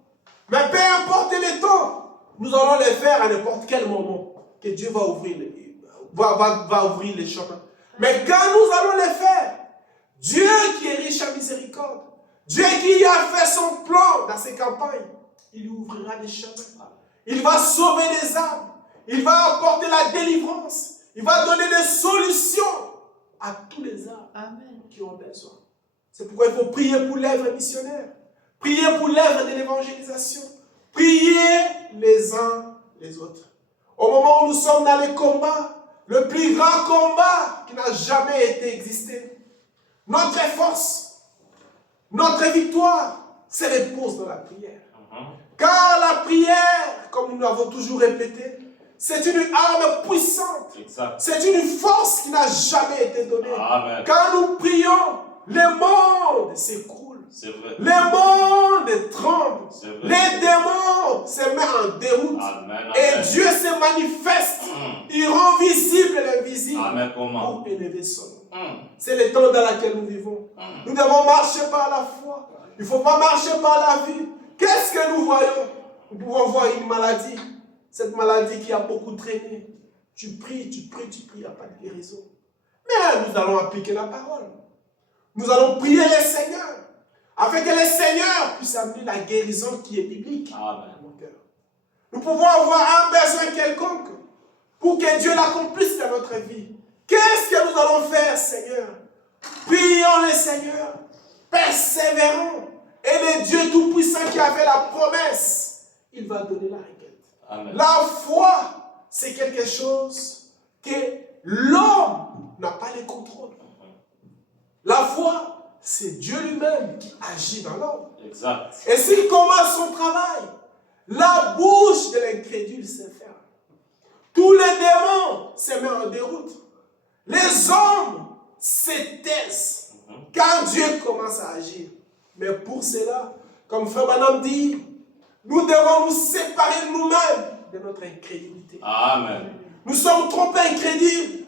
Mais peu importe les temps, nous allons les faire à n'importe quel moment que Dieu va ouvrir les chemins. Mais quand nous allons les faire, Dieu qui est riche en miséricorde, Dieu qui a fait son plan dans ses campagnes, il ouvrira des chemins. Il va sauver les âmes. Il va apporter la délivrance. Il va donner des solutions à tous les âmes qui ont besoin. C'est pourquoi il faut prier pour l'œuvre missionnaire. Prier pour l'œuvre de l'évangélisation. Prier les uns les autres. Au moment où nous sommes dans les combats, le plus grand combat qui n'a jamais été existé, notre force, notre victoire, se repose dans la prière. Car la prière, comme nous l'avons toujours répété, c'est une arme puissante. Exact. C'est une force qui n'a jamais été donnée. Amen. Quand nous prions, le monde s'écroule. C'est vrai. Le monde tremble. C'est vrai. Les démons se mettent en déroute. Amen. Et Amen. Dieu se manifeste. Il rend visible l'invisible. Amen. Comment? Pour élever son nom. C'est le temps dans lequel nous vivons. Nous devons marcher par la foi. Il ne faut pas marcher par la vue. Qu'est-ce que nous voyons? Nous pouvons voir une maladie. Cette maladie qui a beaucoup traîné. Tu pries, il n'y a pas de guérison. Mais nous allons appliquer la parole. Nous allons prier le Seigneur. Afin que le Seigneur puisse amener la guérison qui est biblique. Amen. Dans mon cœur. Nous pouvons avoir un besoin quelconque pour que Dieu l'accomplisse dans notre vie. Qu'est-ce que nous allons faire, Seigneur? Prions le Seigneur. Persévérons. Et le Dieu Tout-Puissant qui avait la promesse, il va donner la requête. Amen. La foi, c'est quelque chose que l'homme n'a pas le contrôle. La foi, c'est Dieu lui-même qui agit dans l'homme. Exact. Et s'il commence son travail, la bouche de l'incrédule se ferme. Tous les démons se mettent en déroute. Les hommes se taisent quand Dieu commence à agir. Mais pour cela, comme Frère Branham dit, nous devons nous séparer nous-mêmes de notre incrédulité. Amen. Nous sommes trop incrédules.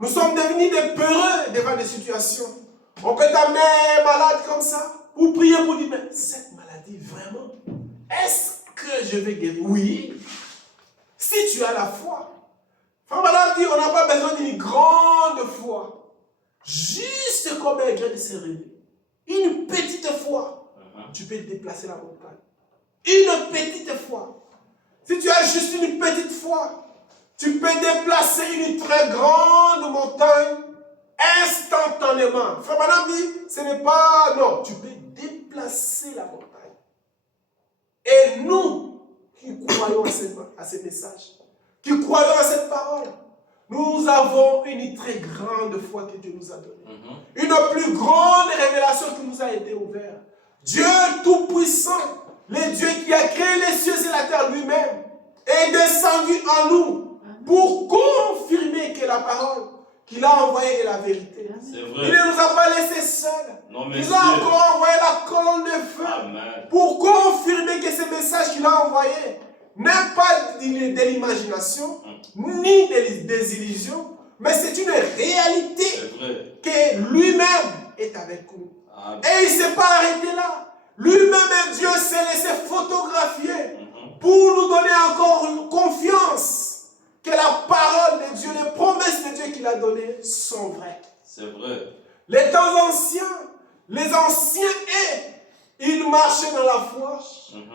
Nous sommes devenus des peureux devant des situations. On peut t'amener malade comme ça pour prier pour dire, mais cette maladie, vraiment, est-ce que je vais guérir? Oui. Si tu as la foi. Frère Branham dit, on n'a pas besoin d'une grande foi. Juste comme un grain de céréales. Une petite foi. Tu peux déplacer la montagne. Une petite foi. Si tu as juste une petite foi, tu peux déplacer une très grande montagne instantanément. Frère Branham dit, ce n'est pas... Non, tu peux déplacer la montagne. Et nous, qui croyons à ce message, qui croyons à cette parole, nous avons une très grande foi que Dieu nous a donnée. Une plus grande révélation qui nous a été ouverte. Dieu Tout-Puissant, le Dieu qui a créé les cieux et la terre lui-même, est descendu en nous pour confirmer que la parole qu'il a envoyée est la vérité. C'est Il vrai. ne nous a pas laissés seuls. Non, mais Il a encore envoyé la colonne de feu Amen. pour confirmer que ce message qu'il a envoyé n'est pas de l'imagination, ni des illusions, mais c'est une réalité C'est vrai. que lui-même est avec nous. Amen. Et il ne s'est pas arrêté là. Lui-même, Dieu s'est laissé photographier pour nous donner encore une confiance que la parole de Dieu, les promesses de Dieu qu'il a données sont vraies. C'est vrai. Les temps anciens, les anciens ils marchaient dans la foi,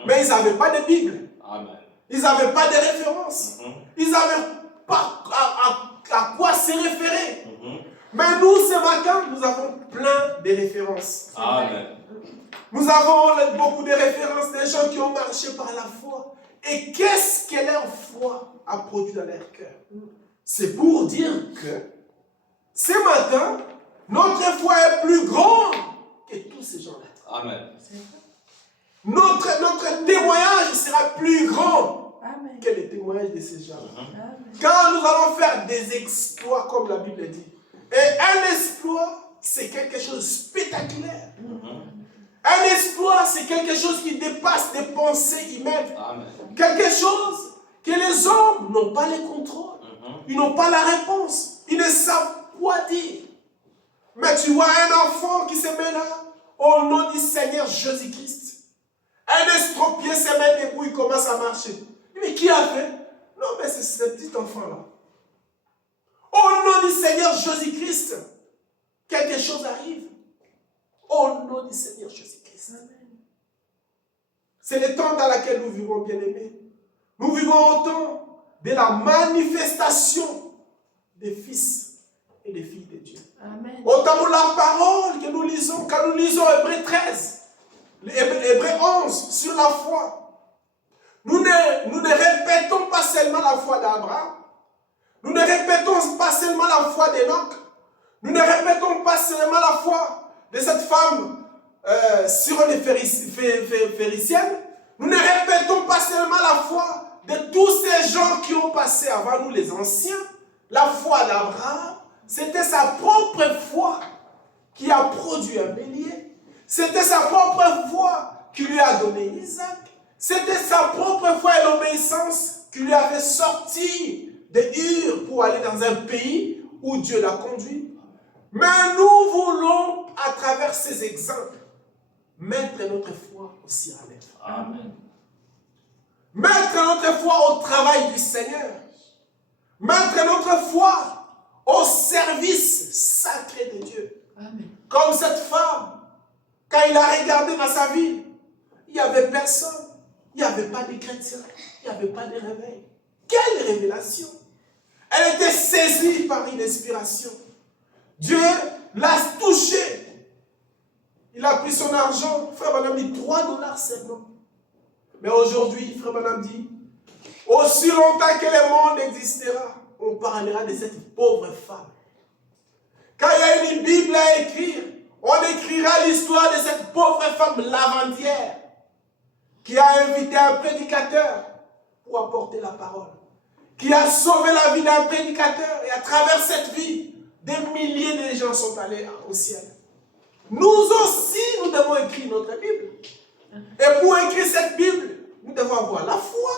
mais ils n'avaient pas de Bible. Amen. Ils n'avaient pas de référence. Ils n'avaient pas à quoi se référer. Mais nous, ce matin, nous avons plein de références. Amen. Nous avons beaucoup de références des gens qui ont marché par la foi. Et qu'est-ce que leur foi a produit dans leur cœur? C'est pour dire que ce matin, notre foi est plus grande que tous ces gens-là. Amen. Notre témoignage sera plus grand Amen. que les témoignages de ces gens. Amen. Quand nous allons faire des exploits, comme la Bible dit. Et un exploit, c'est quelque chose de spectaculaire. Un exploit, c'est quelque chose qui dépasse des pensées humaines. Amen. Quelque chose que les hommes n'ont pas les contrôles. Ils n'ont pas la réponse. Ils ne savent quoi dire. Mais tu vois un enfant qui se met là, au nom du Seigneur Jésus-Christ. Un estropié se met debout, il commence à marcher. Mais qui a fait? Non, mais c'est ce petit enfant-là. Au nom du Seigneur Jésus-Christ, quelque chose arrive. Au nom du Seigneur Jésus-Christ. C'est le temps dans lequel nous vivons, bien-aimés. Nous vivons au temps de la manifestation des fils et des filles de Dieu. Amen. Au temps où la parole que nous lisons, quand nous lisons Hébreux 13, Hébreux 11 sur la foi, nous ne répétons pas seulement la foi d'Abraham, nous ne répétons pas seulement la foi d'Enoch, nous ne répétons pas seulement la foi de cette femme syro-phéricienne, nous ne répétons pas seulement la foi de tous ces gens qui ont passé avant nous, les anciens. La foi d'Abraham, c'était sa propre foi qui a produit un bélier. C'était sa propre foi qui lui a donné Isaac. C'était sa propre foi et l'obéissance qui lui avait sorti de Ur pour aller dans un pays où Dieu l'a conduit. Mais nous voulons, à travers ces exemples, mettre notre foi aussi à l'œuvre. Amen. Mettre notre foi au travail du Seigneur. Mettre notre foi au service sacré de Dieu. Amen. Comme cette femme, quand il a regardé dans sa vie, il n'y avait personne. Il n'y avait pas de chrétiens. Il n'y avait pas de réveil. Quelle révélation! Elle était saisie par une inspiration. Dieu l'a touchée. Il a pris son argent. Frère Branham dit $3 seulement. Mais aujourd'hui, Frère Branham dit, aussi longtemps que le monde existera, on parlera de cette pauvre femme. Quand il y a une Bible à écrire, on écrira l'histoire de cette pauvre femme lavandière qui a invité un prédicateur pour apporter la parole, qui a sauvé la vie d'un prédicateur, et à travers cette vie, des milliers de gens sont allés au ciel. Nous aussi, nous devons écrire notre Bible. Et pour écrire cette Bible, nous devons avoir la foi.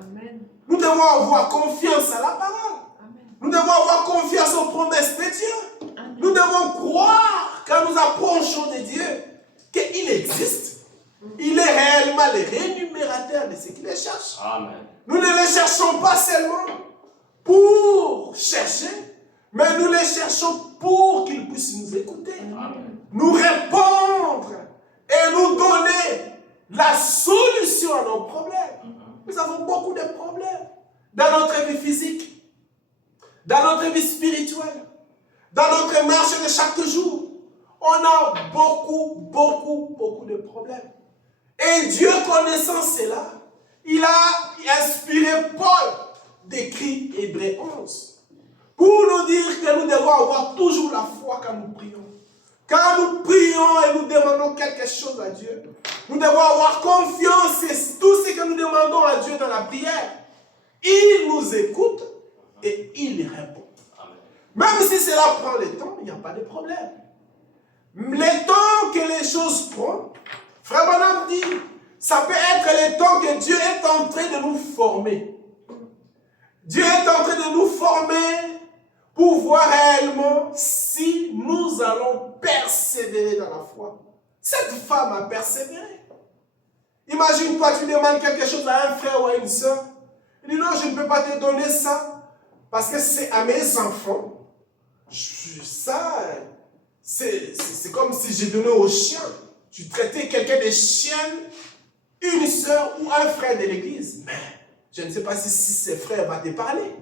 Amen. Nous devons avoir confiance à la parole. Amen. Nous devons avoir confiance aux promesses de Dieu. Amen. Nous devons croire, quand nous approchons de Dieu, qu'il existe. Il est réellement le rémunérateur de ceux qui les cherchent. Amen. Nous ne les cherchons pas seulement pour chercher, mais nous les cherchons pour qu'ils puissent nous écouter, nous répondre et nous donner la solution à nos problèmes. Nous avons beaucoup de problèmes dans notre vie physique, dans notre vie spirituelle, dans notre marche de chaque jour. On a beaucoup de problèmes. Et Dieu, connaissant cela, il a inspiré Paul d'écrire Hébreux 11 pour nous dire que nous devons avoir toujours la foi quand nous prions. Quand nous prions et nous demandons quelque chose à Dieu, nous devons avoir confiance et tout ce que nous demandons à Dieu dans la prière, il nous écoute et il répond. Même si cela prend le temps, il n'y a pas de problème. Le temps que les choses prennent, Frère Branham dit, ça peut être le temps que Dieu est en train de nous former. Dieu est en train de nous former pour voir réellement si nous allons persévérer dans la foi. Cette femme a persévéré. Imagine-toi, tu demandes quelque chose à un frère ou à une soeur. Il dit non, je ne peux pas te donner ça parce que c'est à mes enfants. Ça, c'est comme si j'ai donné aux chiens. Tu traitais quelqu'un de chien, une soeur ou un frère de l'église. Mais je ne sais pas si ce frère va te parler.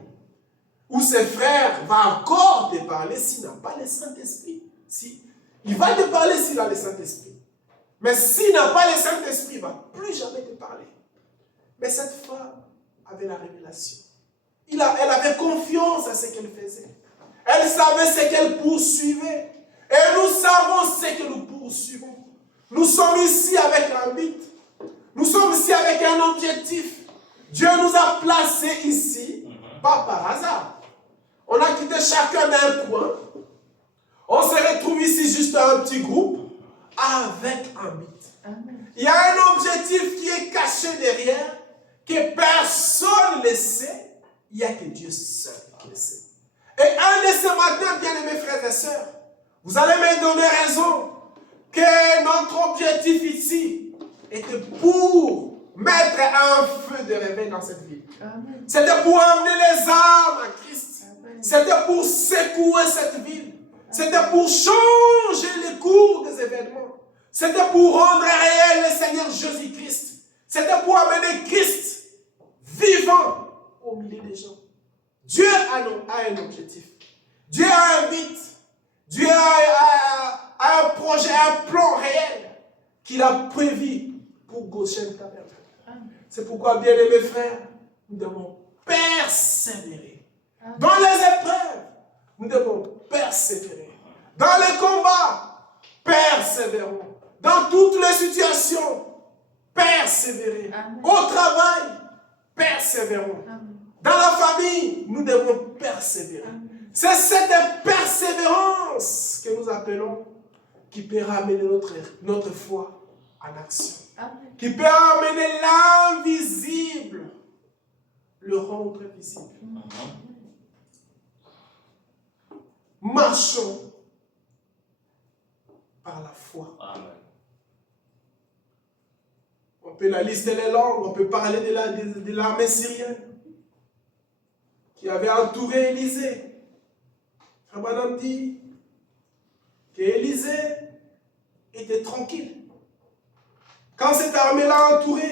Ou ce frère va encore te parler s'il n'a pas le Saint-Esprit. Si, il va te parler s'il a le Saint-Esprit. Mais s'il n'a pas le Saint-Esprit, il ne va plus jamais te parler. Mais cette femme avait la révélation. Elle avait confiance à ce qu'elle faisait. Elle savait ce qu'elle poursuivait. Et nous savons ce que nous poursuivons. Nous sommes ici avec un but. Nous sommes ici avec un objectif. Dieu nous a placés ici, pas par hasard. On a quitté chacun d'un coin. On se retrouve ici juste un petit groupe avec un but. Il y a un objectif qui est caché derrière, que personne ne sait. Il n'y a que Dieu seul qui le sait. Et un de ce matin, bien-aimés frères et sœurs, vous allez me donner raison que notre objectif ici était pour mettre un feu de réveil dans cette ville. C'était pour amener les âmes à Christ. C'était pour secouer cette ville. C'était pour changer le cours des événements. C'était pour rendre réel le Seigneur Jésus-Christ. C'était pour amener Christ vivant au milieu des gens. Dieu a un objectif. Dieu a un but. Dieu a un projet, un plan réel qu'il a prévu pour Goshen Tabernacle. C'est pourquoi, bien aimés frères, nous devons persévérer. Dans les épreuves, nous devons persévérer. Dans les combats, persévérons. Dans toutes les situations, persévérer. Au travail, persévérons. Dans la famille, nous devons persévérer. C'est cette persévérance que nous appelons qui peut ramener notre foi en action. Qui peut amener l'invisible, le rendre visible. Marchons par la foi. On peut la lister les langues, on peut parler de l'armée syrienne qui avait entouré Élisée. Abraham dit qu'Élisée était tranquille. Quand cette armée-là a entouré,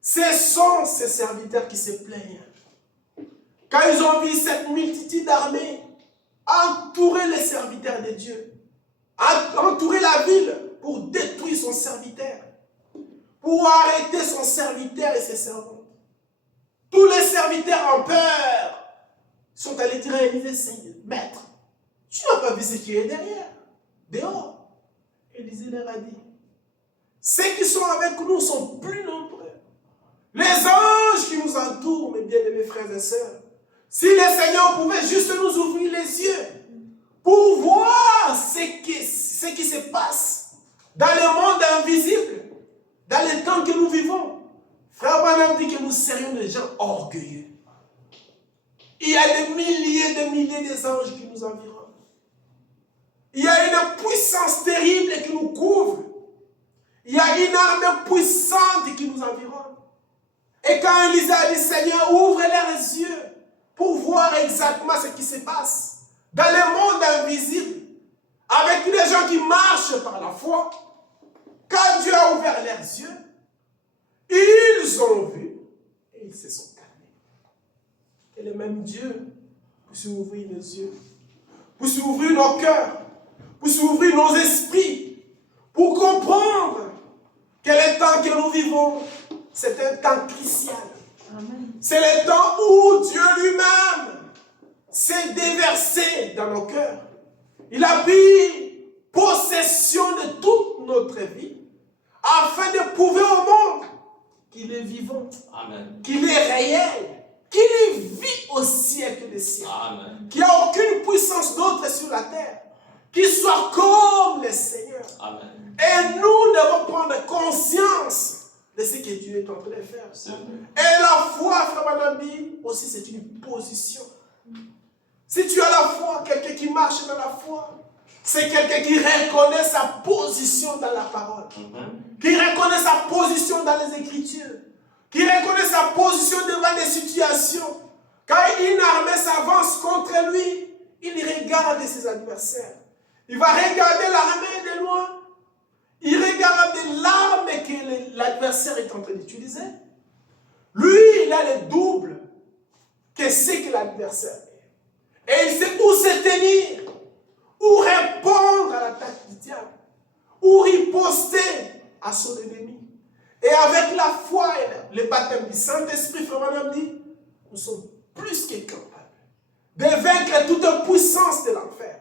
ce sont ses serviteurs qui se plaignent. Quand ils ont vu cette multitude d'armées entourer les serviteurs de Dieu, entourer la ville pour détruire son serviteur, pour arrêter son serviteur et ses servantes. Tous les serviteurs en peur sont allés dire à Élisée, maître, tu n'as pas vu ce qui est derrière, dehors. Élisée leur a dit, ceux qui sont avec nous sont plus nombreux. Les anges qui nous entourent, mes bien-aimés frères et sœurs, si le Seigneur pouvait juste nous ouvrir les yeux pour voir ce qui se passe dans le monde invisible, dans le temps que nous vivons, Frère Branham dit que nous serions des gens orgueilleux. Il y a des milliers d'anges qui nous environnent. Il y a une puissance terrible qui nous couvre. Il y a une armée puissante qui nous environne. Et quand Élisée a dit, Seigneur, ouvre leurs yeux pour voir exactement ce qui se passe dans le monde invisible, avec les gens qui marchent par la foi, quand Dieu a ouvert leurs yeux, ils ont vu et ils se sont calmés. Et le même Dieu puisse ouvrir nos yeux, puisse ouvrir nos cœurs, puisse ouvrir nos esprits, pour comprendre que le temps que nous vivons, c'est un temps crucial. C'est le temps où Dieu lui-même s'est déversé dans nos cœurs. Il a pris possession de toute notre vie afin de prouver au monde qu'il est vivant, qu'il est réel, qu'il vit au siècle des siècles, qu'il n'y a aucune puissance d'autre sur la terre, qu'il soit comme le Seigneur. Et nous devons prendre conscience de ce que Dieu est en train de faire. Et la foi, frère Manambi, aussi c'est une position. Si tu as la foi, quelqu'un qui marche dans la foi, c'est quelqu'un qui reconnaît sa position dans la parole, qui reconnaît sa position dans les Écritures, qui reconnaît sa position devant des situations. Quand une armée s'avance contre lui, il regarde ses adversaires. Il va regarder l'armée de loin. Il regarde l'arme que l'adversaire est en train d'utiliser. Lui, il a le double que ce que l'adversaire est. Et il sait où se tenir, où répondre à l'attaque du diable, où riposter à son ennemi. Et avec la foi et le baptême du Saint-Esprit, frère Branham dit, nous sommes plus que capables de vaincre toute puissance de l'enfer,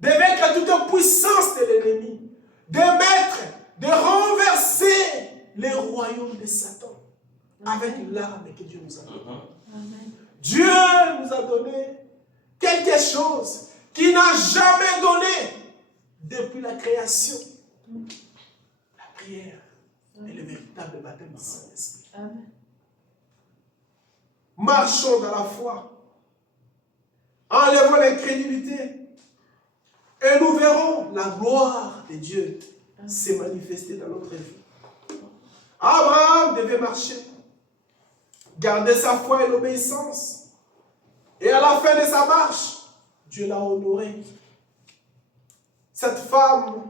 de vaincre toute puissance de l'ennemi, de mettre les royaumes de Satan avec l'arme que Dieu nous a donnée. Dieu nous a donné quelque chose qu'il n'a jamais donné depuis la création. La prière est le véritable baptême du Saint-Esprit. Marchons dans la foi. Enlevons l'incrédulité. Et nous verrons la gloire de Dieu se manifester dans notre vie. Abraham devait marcher, garder sa foi et l'obéissance. Et à la fin de sa marche, Dieu l'a honoré. Cette femme,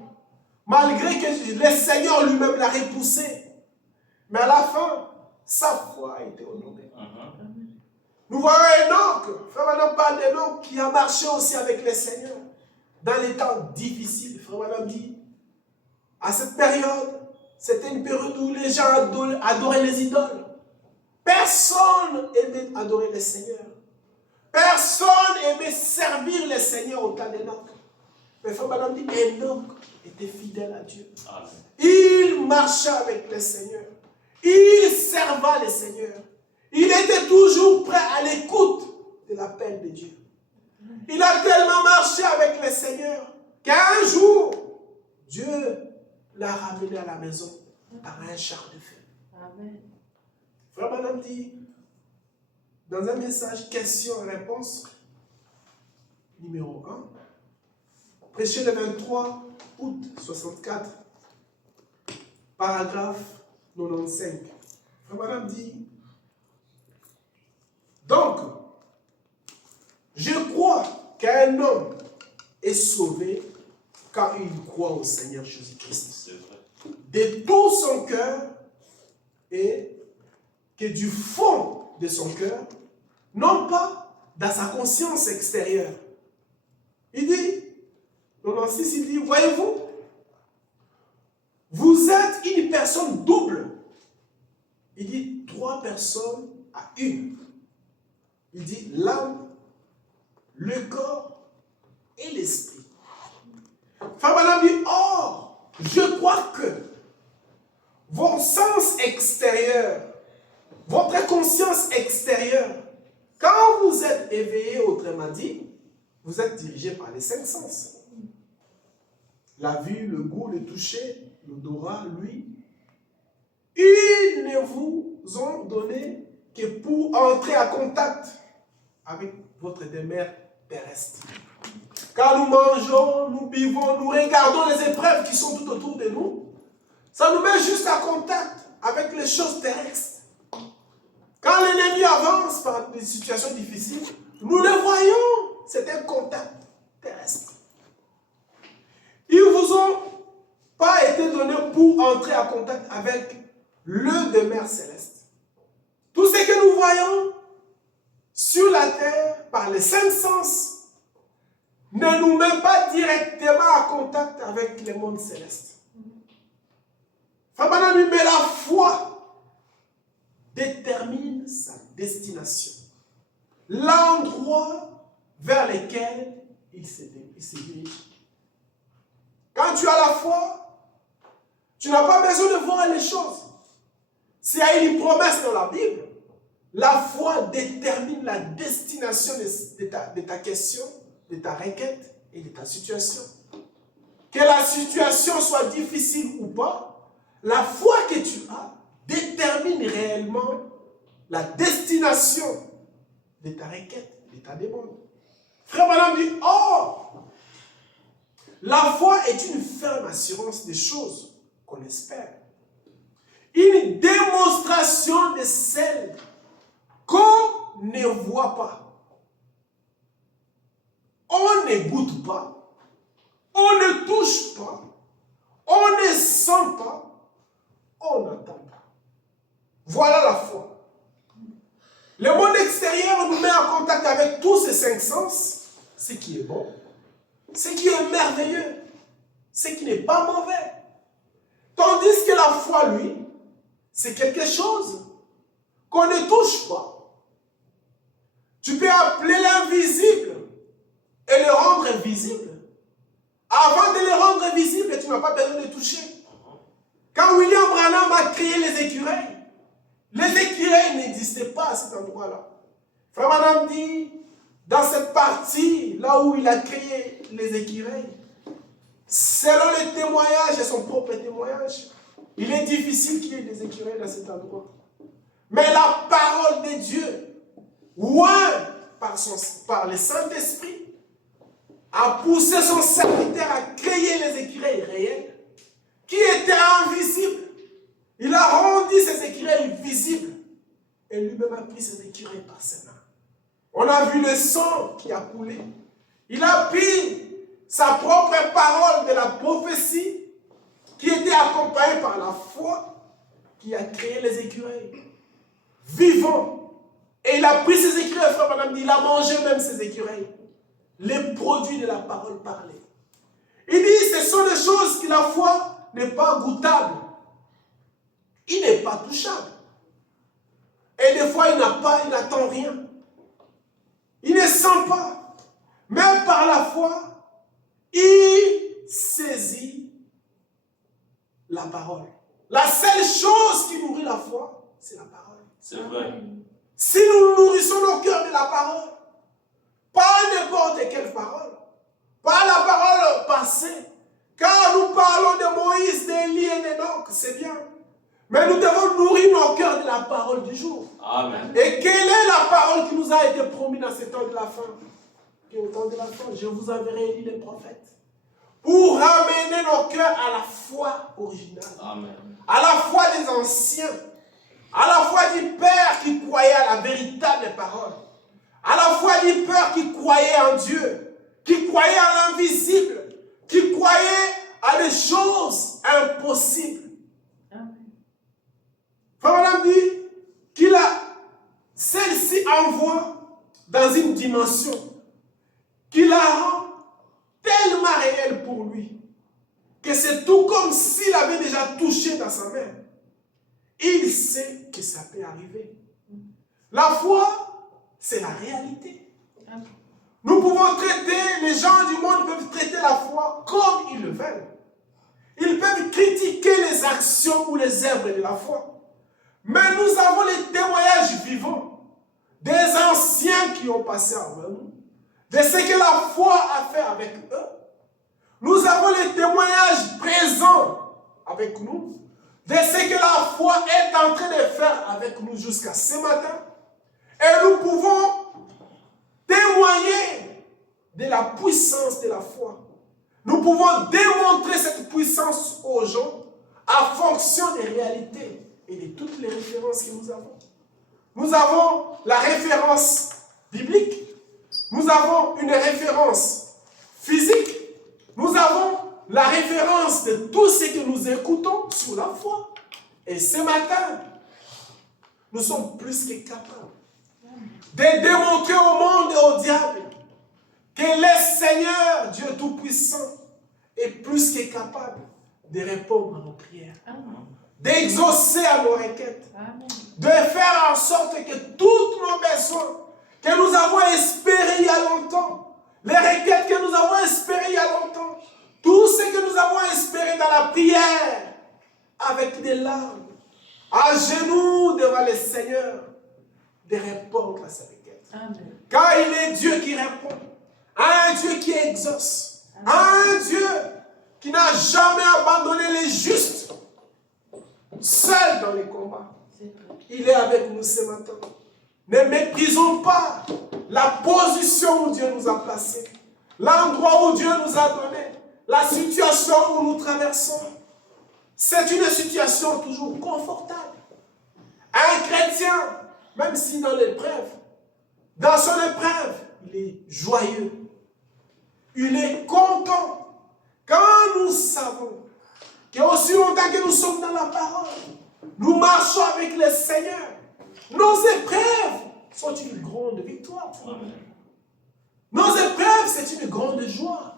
malgré que le Seigneur lui-même l'a repoussée, mais à la fin, sa foi a été honorée. Nous voyons Enoch, frère Madame parle d'Enoch qui a marché aussi avec le Seigneur dans les temps difficiles. Frère Madame dit, à cette période, c'était une période où les gens adoraient les idoles. Personne aimait adorer le Seigneur. Personne aimait servir le Seigneur au temps d'Enoch. Mais frère Madame dit, Enoch était fidèle à Dieu. Amen. Il marchait avec le Seigneur. Il servait le Seigneur. Il était toujours prêt à l'écoute de l'appel de Dieu. Il a tellement marché avec le Seigneur qu'un jour, Dieu l'a ramené à la maison par un char de feu. Amen. Frère Madame dit, dans un message question-réponse, numéro 1, prêché le 23 août 64, paragraphe 95. Frère Madame dit, donc, je crois qu'un homme est sauvé quand il croit au Seigneur Jésus-Christ. De tout son cœur et que du fond de son cœur, non pas dans sa conscience extérieure. Il dit, dans le 6, il dit, voyez-vous, vous êtes une personne double. Il dit 3 personnes à une. Il dit l'âme, le corps et l'esprit. Frère Madame dit, or, je crois que vos sens extérieurs, votre conscience extérieure, quand vous êtes éveillé, autrement dit, vous êtes dirigé par les 5 sens. La vue, le goût, le toucher, l'odorat, l'ouïe. Ils ne vous ont donné que pour entrer en contact avec votre demeure terrestre. Quand nous mangeons, nous buvons, nous regardons les épreuves qui sont tout autour de nous, ça nous met juste en contact avec les choses terrestres. Quand l'ennemi avance par des situations difficiles, nous le voyons, c'est un contact terrestre. Ils ne vous ont pas été donnés pour entrer en contact avec le demeure céleste. Tout ce que nous voyons sur la terre par les 5 sens ne nous met pas directement en contact avec le monde céleste. Fabanami, mais la foi détermine sa destination, l'endroit vers lequel il se dirige. Quand tu as la foi, tu n'as pas besoin de voir les choses. S'il y a une promesse dans la Bible, la foi détermine la destination de ta question, de ta requête et de ta situation. Que la situation soit difficile ou pas, la foi que tu as détermine réellement la destination de ta requête, de ta demande. Frère Madame dit, oh, la foi est une ferme assurance des choses qu'on espère. Une démonstration de celles qu'on ne voit pas. On ne goûte pas, on ne touche pas, on ne sent pas, on n'entend pas. Voilà la foi. Le monde extérieur nous met en contact avec tous ces 5 sens, ce qui est bon, ce qui est merveilleux, ce qui n'est pas mauvais. Tandis que la foi, lui, c'est quelque chose qu'on ne touche pas. Tu peux appeler l'invisible et le rendre visible. Avant de le rendre visible, tu n'as pas besoin de toucher. Quand William Branham Adam a créé les écureuils, n'existaient pas à cet endroit-là. Frère Branham dit, dans cette partie, là où il a créé les écureuils, selon les témoignages et son propre témoignage, il est difficile qu'il y ait des écureuils dans cet endroit. Mais la parole de Dieu, oint par le Saint-Esprit, a poussé son serviteur à créer les écureuils réels qui étaient invisibles. Il a rendu ces écureuils visibles et lui-même a pris ces écureuils par ses mains. On a vu le sang qui a coulé. Il a pris sa propre parole de la prophétie qui était accompagnée par la foi qui a créé les écureuils vivants. Et il a pris ces écureuils, frère Branham dit, il a mangé même ces écureuils, les produits de la parole parlée. Il dit, ce sont des choses que la foi n'est pas goûtable. Il n'est pas touchable. Et des fois, il n'attend rien. Il ne sent pas. Même par la foi, il saisit la parole. La seule chose qui nourrit la foi, c'est la parole. C'est vrai. Si nous nourrissons nos cœurs de la parole, pas n'importe quelle parole, pas la parole passée, car nous parlons de Moïse, d'Élie et d'Enoch, c'est bien. Mais nous devons nourrir nos cœurs de la parole du jour. Amen. Et quelle est la parole qui nous a été promise dans ce temps de la fin? Et au temps de la fin, je vous enverrai Élie les prophètes pour ramener nos cœurs à la foi originale. Amen. À la foi des anciens, à la foi du Père qui croyait à la véritable parole, à la foi du Père qui croyait en Dieu, qui croyait à l'invisible, qui croyait à des choses impossibles. Frère dit qu'il a celle-ci envoie dans une dimension qui la rend tellement réelle pour lui que c'est tout comme s'il avait déjà touché dans sa main. Il sait que ça peut arriver. La foi, c'est la réalité. Nous pouvons traiter, les gens du monde peuvent traiter la foi comme ils le veulent. Ils peuvent critiquer les actions ou les œuvres de la foi. Mais nous avons les témoignages vivants des anciens qui ont passé avant nous, de ce que la foi a fait avec eux. Nous avons les témoignages présents avec nous de ce que la foi est en train de faire avec nous jusqu'à ce matin. Et nous pouvons témoigner de la puissance de la foi. Nous pouvons démontrer cette puissance aux gens en fonction des réalités et de toutes les références que nous avons. Nous avons la référence biblique, nous avons une référence physique, nous avons la référence de tout ce que nous écoutons sur la foi. Et ce matin, nous sommes plus que capables de démontrer au monde et au diable que le Seigneur, Dieu Tout-Puissant, est plus que capable de répondre à nos prières, d'exaucer à nos requêtes, de faire en sorte que tous nos besoins que nous avons espérés il y a longtemps, les requêtes que nous avons espérées il y a longtemps, tout ce que nous avons espéré dans la prière, avec des larmes, à genoux devant le Seigneur, de répondre à ces requêtes. Amen. Car il est Dieu qui répond, un Dieu qui exauce, un Dieu qui n'a jamais abandonné les justes, seul dans les combats. Il est avec nous ce matin. Ne méprisons pas la position où Dieu nous a placés, l'endroit où Dieu nous a donné, la situation où nous traversons. C'est une situation toujours confortable. Un chrétien, même si dans l'épreuve, dans son épreuve, il est joyeux. Il est content. Quand nous savons qu'aussi longtemps que nous sommes dans la parole, nous marchons avec le Seigneur, nos épreuves sont une grande victoire. Nos épreuves, c'est une grande joie.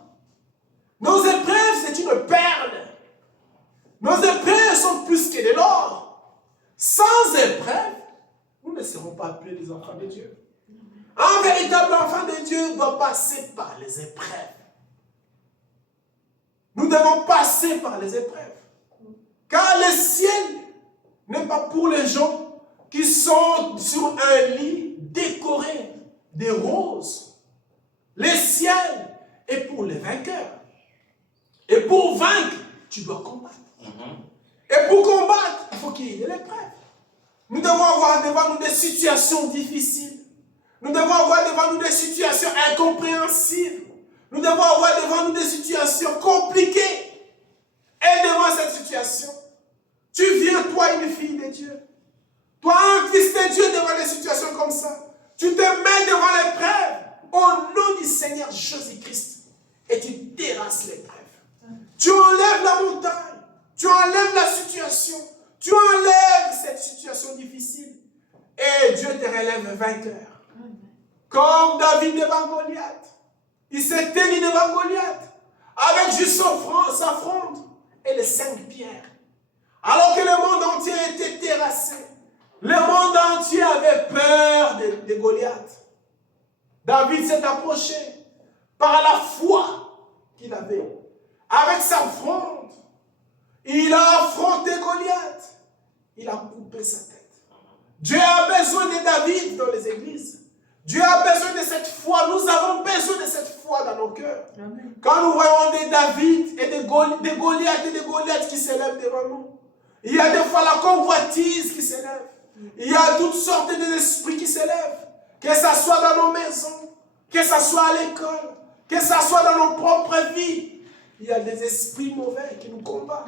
Nos épreuves, c'est une perle. Nos épreuves sont plus que de l'or. Sans épreuve, nous ne serons pas appelés les enfants de Dieu. Un véritable enfant de Dieu doit passer par les épreuves. Nous devons passer par les épreuves. Car le ciel n'est pas pour les gens qui sont sur un lit décoré de roses. Le ciel est pour les vainqueurs. Et pour vaincre, tu dois combattre. Et pour combattre, il faut qu'il y ait l'épreuve. Nous devons avoir devant nous des situations difficiles. Nous devons avoir devant nous des situations incompréhensibles. Nous devons avoir devant nous des situations compliquées. Et devant cette situation, tu viens, toi, une fille de Dieu. Toi, un fils de Dieu, devant des situations comme ça. Tu te mets devant l'épreuve au nom du Seigneur Jésus-Christ. Et tu terrasses l'épreuve. Tu enlèves la montagne. Tu enlèves la situation. Tu enlèves cette situation difficile. Et Dieu te relève vainqueur. Comme David devant Goliath. Il s'est tenu devant Goliath. Avec juste sa fronde et les 5 pierres. Alors que le monde entier était terrassé. Le monde entier avait peur de Goliath. David s'est approché par la foi qu'il avait. Avec sa fronde, il a affronté Goliath. Il a coupé sa tête. Dieu a besoin de David dans les églises. Dieu a besoin de cette foi. Nous avons besoin de cette foi dans nos cœurs. Amen. Quand nous voyons des David et des Goliath qui s'élèvent devant nous, il y a des fois la convoitise qui s'élève. Il y a toutes sortes d'esprits qui s'élèvent. Que ce soit dans nos maisons, que ce soit à l'école, que ce soit dans nos propres vies. Il y a des esprits mauvais qui nous combattent.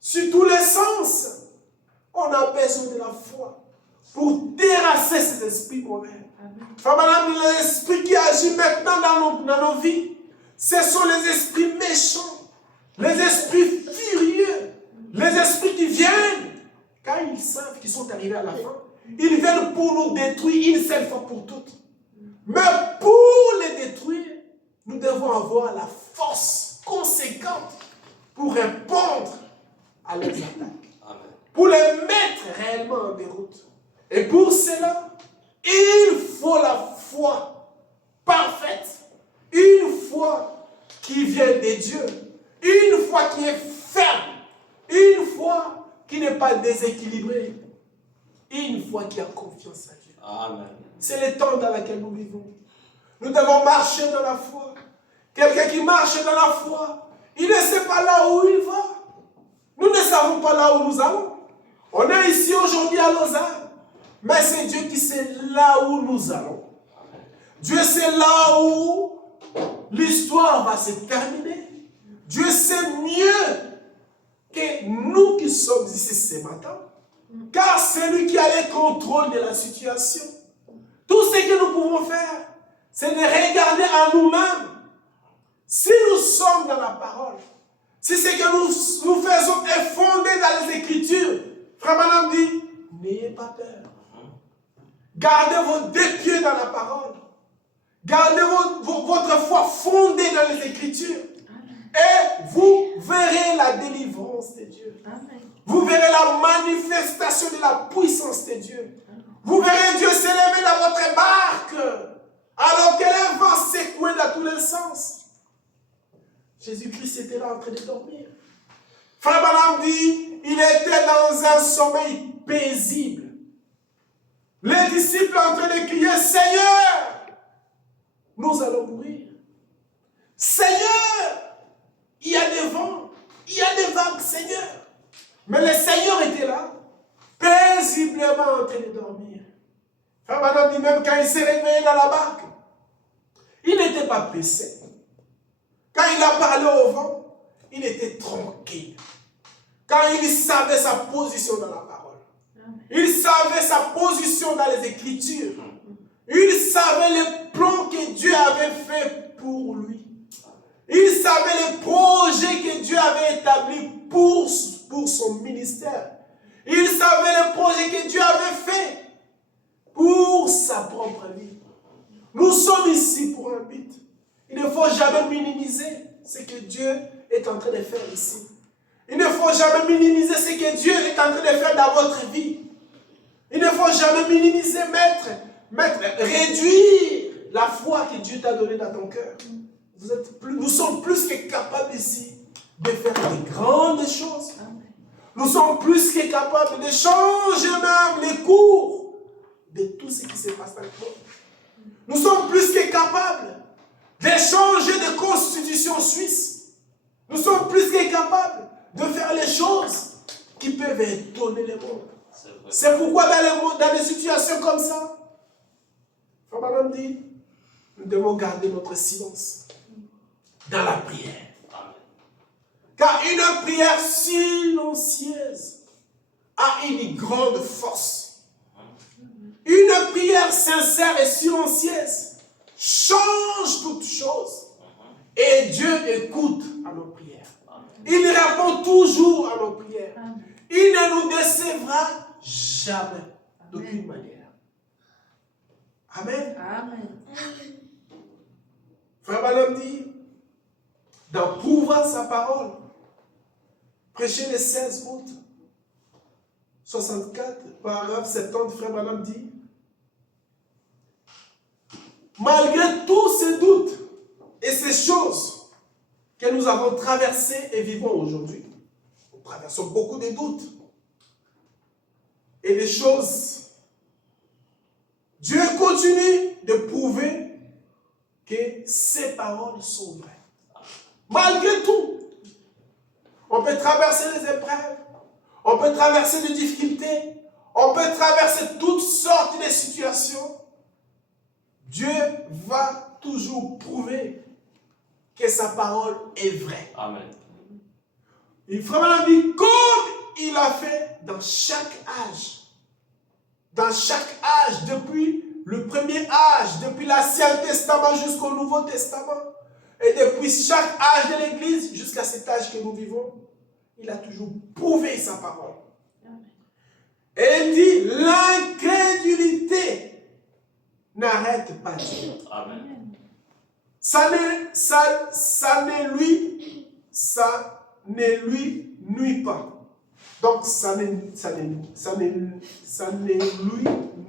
Sur tous les sens, on a besoin de la foi pour terrasser ces esprits mauvais. Madame, les esprits qui agissent maintenant dans nos vies, ce sont les esprits méchants, les esprits furieux, les esprits qui viennent, quand ils savent qu'ils sont arrivés à la fin, ils viennent pour nous détruire une seule fois pour toutes. Mais pour les détruire, nous devons avoir la force conséquente pour répondre à leurs attaques. Amen. Pour les mettre réellement en déroute. Et pour cela, il faut la foi parfaite. Une foi qui vient de Dieu. Une foi qui est ferme. Une foi qui n'est pas déséquilibrée. Une foi qui a confiance à Dieu. Amen. C'est le temps dans lequel nous vivons. Nous devons marcher dans la foi. Quelqu'un qui marche dans la foi, il ne sait pas là où il va. Nous ne savons pas là où nous allons. On est ici aujourd'hui à Lausanne. Mais c'est Dieu qui sait là où nous allons. Dieu sait là où l'histoire va se terminer. Dieu sait mieux que nous qui sommes ici ce matin. Car c'est lui qui a le contrôle de la situation. Tout ce que nous pouvons faire, c'est de regarder à nous-mêmes. Si nous sommes dans la parole, si ce que nous faisons est fondé dans les Écritures, Frère Branham dit, n'ayez pas peur. Gardez vos 2 pieds dans la parole. Gardez votre foi fondée dans les Écritures. Et vous verrez la délivrance de Dieu. Amen. Vous verrez la manifestation de la puissance de Dieu. Amen. Vous verrez Dieu s'élever dans votre barque alors que le vent secouait dans tous les sens. Jésus-Christ était là en train de dormir. Frère Branham dit, il était dans un sommeil paisible. Les disciples en train de crier, Seigneur, nous allons mourir. Seigneur, il y a des vents, il y a des vagues, Seigneur. Mais le Seigneur était là, paisiblement en train de dormir. Frère Branham dit, même quand il s'est réveillé dans la barque, il n'était pas pressé. Quand il a parlé au vent, il était tranquille. Quand il savait sa position dans la parole. Il savait sa position dans les Écritures. Il savait les plans que Dieu avait fait pour lui. Il savait les projets que Dieu avait établis pour son ministère. Il savait les projets que Dieu avait fait pour sa propre vie. Nous sommes ici pour un but. Il ne faut jamais minimiser ce que Dieu est en train de faire ici. Il ne faut jamais minimiser ce que Dieu est en train de faire dans votre vie. Il ne faut jamais minimiser, réduire la foi que Dieu t'a donnée dans ton cœur. Nous sommes plus que capables ici de faire de grandes choses. Nous sommes plus que capables de changer même les cours de tout ce qui se passe dans le monde. Nous sommes plus que capables de changer de constitution suisse. Nous sommes plus que capables de faire les choses qui peuvent étonner le monde. C'est pourquoi dans des situations comme ça, Frère Branham dit, nous devons garder notre silence dans la prière. Car une prière silencieuse a une grande force. Une prière sincère et silencieuse change toutes choses. Et Dieu écoute à nos prières. Il répond toujours à nos prières. Il ne nous décevra jamais, d'aucune manière. Amen. Frère Branham dit, dans pouvoir sa parole, prêcher le 16 août 64, paragraphe 70, Frère Branham dit, malgré tous ces doutes et ces choses que nous avons traversées et vivons aujourd'hui, nous traversons beaucoup de doutes et des choses. Dieu continue de prouver que ses paroles sont vraies. Malgré tout, on peut traverser les épreuves, on peut traverser des difficultés, on peut traverser toutes sortes de situations. Dieu va toujours prouver que sa parole est vraie. Amen. Il fera dit comme il a fait dans chaque âge. Dans chaque âge, depuis le premier âge, depuis l'Ancien Testament jusqu'au Nouveau Testament, et depuis chaque âge de l'Église jusqu'à cet âge que nous vivons, il a toujours prouvé sa parole. Et il dit, l'incrédulité n'arrête pas Dieu. Amen. Ça ne lui nuit pas. Donc, ça ne lui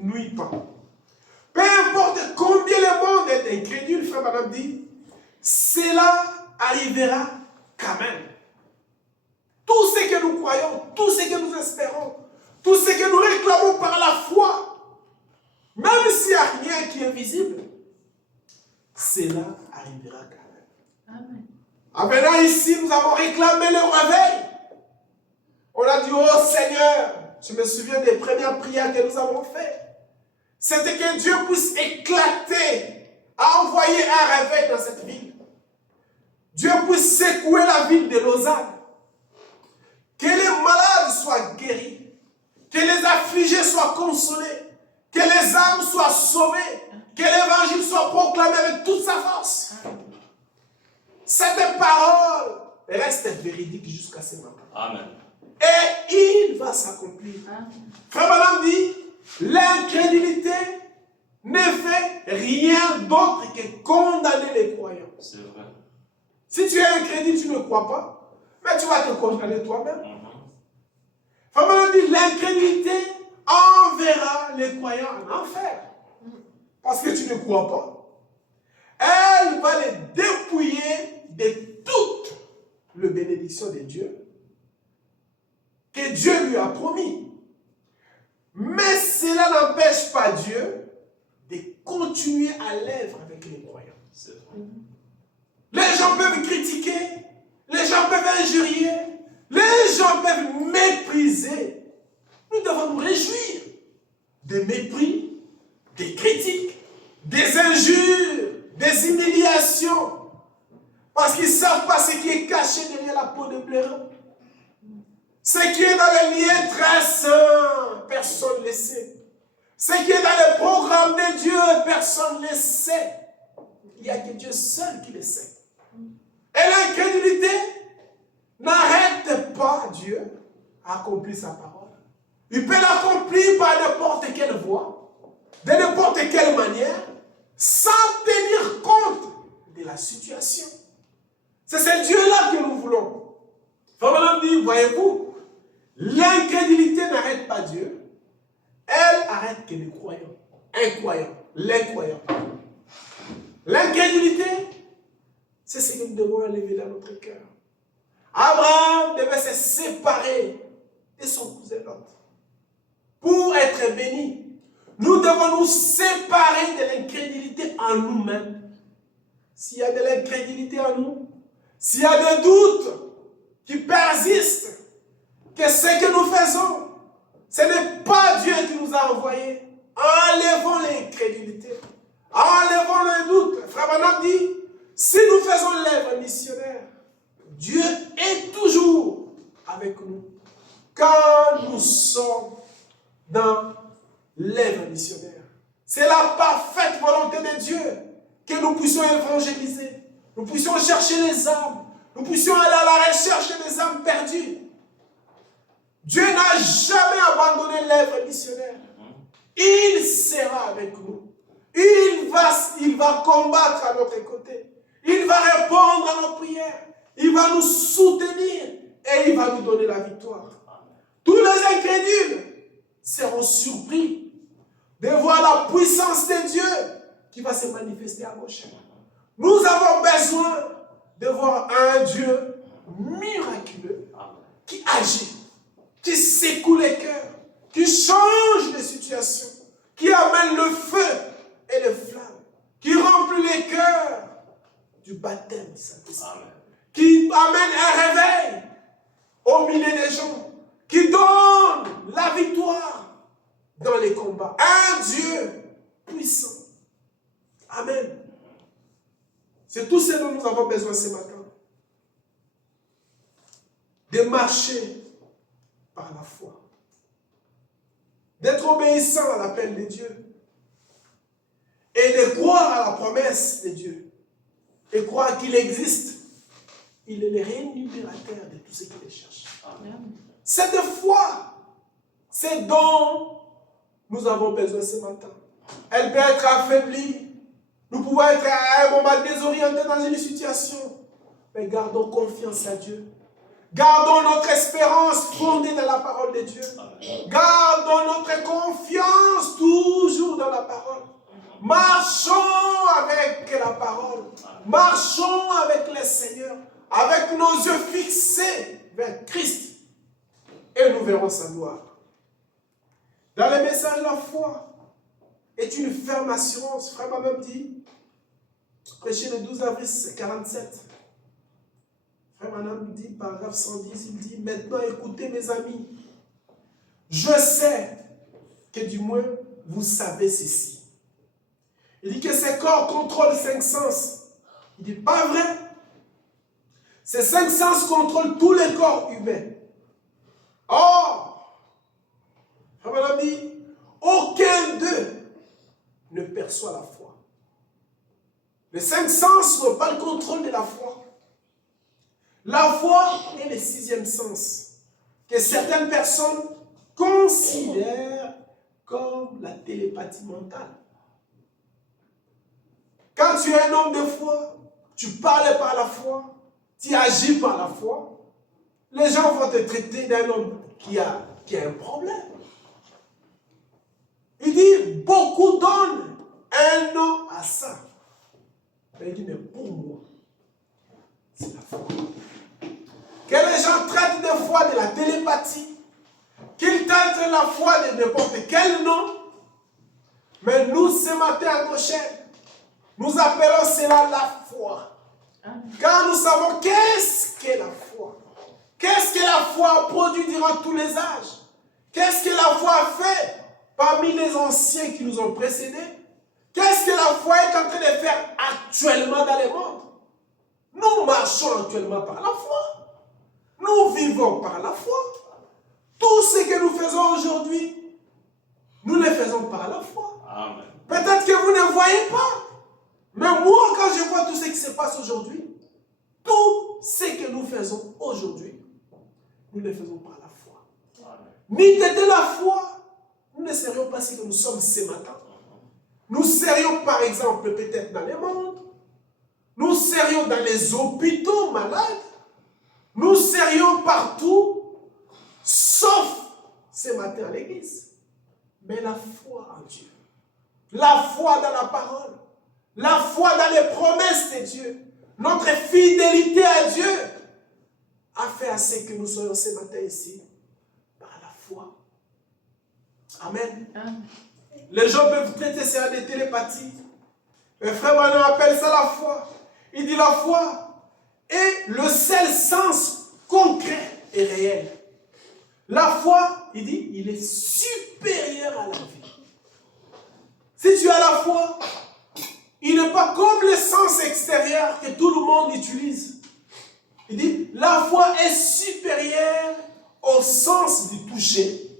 nuit pas. Peu importe combien le monde est incrédule, Frère Branham dit, cela arrivera quand même. Tout ce que nous croyons, tout ce que nous espérons, tout ce que nous réclamons par la foi, même s'il n'y a rien qui est visible, cela arrivera quand même. Amen. En venant ici, nous avons réclamé le réveil. On a dit, oh Seigneur, je me souviens des premières prières que nous avons faites. C'était que Dieu puisse éclater, envoyer un réveil dans cette ville. Dieu puisse secouer la ville de Lausanne. Que les malades soient guéris. Que les affligés soient consolés. Que les âmes soient sauvées. Que l'évangile soit proclamé avec toute sa force. Cette parole reste véridique jusqu'à ce moment. Amen. Et il va s'accomplir. Frère Branham dit, l'incrédulité ne fait rien d'autre que condamner les croyants. C'est vrai. Si tu es incrédule, tu ne crois pas, mais tu vas te condamner toi-même. Frère Branham dit, l'incrédulité enverra les croyants en enfer. Parce que tu ne crois pas. Elle va les dépouiller de toute la bénédiction de Dieu que Dieu lui a promis. Mais cela n'empêche pas Dieu de continuer à l'œuvre avec les croyants. Les gens peuvent critiquer, les gens peuvent injurier, les gens peuvent mépriser. Nous devons nous réjouir des mépris, des critiques, des injures, des humiliations. Parce qu'ils ne savent pas ce qui est caché derrière la peau de blaireau. Ce qui est dans les liens très saints, personne ne le sait. Ce qui est dans le programme de Dieu, personne ne le sait. Il n'y a que Dieu seul qui le sait. Et l'incrédulité n'arrête pas Dieu à accomplir sa parole. Il peut l'accomplir par n'importe quelle voie, de n'importe quelle manière, sans tenir compte de la situation. C'est ce Dieu-là que nous voulons. Frère dit, voyez-vous, l'incrédulité n'arrête pas Dieu. Elle arrête que les croyants. Incroyants. L'incroyant. L'incrédulité, c'est ce que nous devons élever dans notre cœur. Abraham devait se séparer et son cousin Lot. Pour être bénis, nous devons nous séparer de l'incrédulité en nous-mêmes. S'il y a de l'incrédulité en nous, s'il y a des doutes qui persistent, que ce que nous faisons, ce n'est pas Dieu qui nous a envoyés. Enlevons l'incrédulité. Enlevons le doute. Frère Branham dit, si nous faisons l'œuvre missionnaire, Dieu est toujours avec nous. Quand nous sommes dans l'œuvre missionnaire, c'est la parfaite volonté de Dieu que nous puissions évangéliser, nous puissions chercher les âmes, nous puissions aller à la recherche des âmes perdues. Dieu n'a jamais abandonné l'œuvre missionnaire. Il sera avec nous. Il va combattre à notre côté. Il va répondre à nos prières. Il va nous soutenir et il va nous donner la victoire. Tous les incrédules seront surpris de voir la puissance de Dieu qui va se manifester à gauche. Nous avons besoin de voir un Dieu miraculeux qui agit, qui secoue les cœurs, qui change les situations, qui amène le feu et les flammes, qui remplit les cœurs du baptême du Saint-Esprit, qui amène un réveil au milieu des gens, qui donne la victoire dans les combats. Un Dieu puissant. Amen. C'est tout ce dont nous avons besoin ce matin. De marcher par la foi. D'être obéissant à l'appel de Dieu. Et de croire à la promesse de Dieu. Et croire qu'il existe. Il est le rémunérateur de tout ce qu'il cherche. Amen. Cette foi, c'est dont nous avons besoin ce matin. Elle peut être affaiblie. Nous pouvons être à un moment désorientés dans une situation. Mais gardons confiance à Dieu. Gardons notre espérance fondée dans la parole de Dieu. Gardons notre confiance toujours dans la parole. Marchons avec la parole. Marchons avec le Seigneur. Avec nos yeux fixés vers Christ. Et nous verrons sa gloire. Dans le message, la foi est une ferme assurance. Frère Branham dit, prêché le 12 avril 47. Frère Branham dit, paragraphe 110, il dit, maintenant écoutez mes amis, je sais que du moins vous savez ceci. Il dit que ces corps contrôlent 5 sens. Il dit, pas vrai. Ces 5 sens contrôlent tous les corps humains. Or, Frère Branham dit, aucun d'eux ne perçoit la foi. Les 5 sens n'ont pas le contrôle de la foi. La foi est le 6e sens que certaines personnes considèrent comme la télépathie mentale. Quand tu es un homme de foi, tu parles par la foi, tu agis par la foi, les gens vont te traiter d'un homme qui a un problème. Il dit, beaucoup donnent un nom à ça. Mais il dit, mais pour moi, c'est la foi. Que les gens traitent de foi de la télépathie, qu'ils traitent la foi de n'importe quel nom, mais nous, ce matin à nos chaînes, nous appelons cela la foi. Car nous savons qu'est-ce qu'est la foi. Qu'est-ce que la foi a produit durant tous les âges. Qu'est-ce que la foi a fait parmi les anciens qui nous ont précédés. Qu'est-ce que la foi est en train de faire actuellement dans le monde. Nous marchons actuellement par la foi. Nous vivons par la foi. Tout ce que nous faisons aujourd'hui, nous le faisons par la foi. Peut-être que vous ne voyez pas. Mais moi, quand je vois tout ce qui se passe aujourd'hui, tout ce que nous faisons aujourd'hui, nous le faisons par la foi. Ni de la foi, nous ne serions pas ce que nous sommes ce matin. Nous serions par exemple peut-être dans les mondes. Nous serions dans les hôpitaux malades. Nous serions partout, sauf ce matin à l'église. Mais la foi en Dieu, la foi dans la parole, la foi dans les promesses de Dieu, notre fidélité à Dieu a fait à ce que nous soyons ce matin ici par foi. Amen. Les gens peuvent traiter ça des télépathies. Mais frère Branham appelle ça la foi. Il dit la foi est le seul sens concret et réel. La foi, il dit, il est supérieur à la vie. Si tu as la foi, il n'est pas comme le sens extérieur que tout le monde utilise. Il dit, la foi est supérieure au sens du toucher.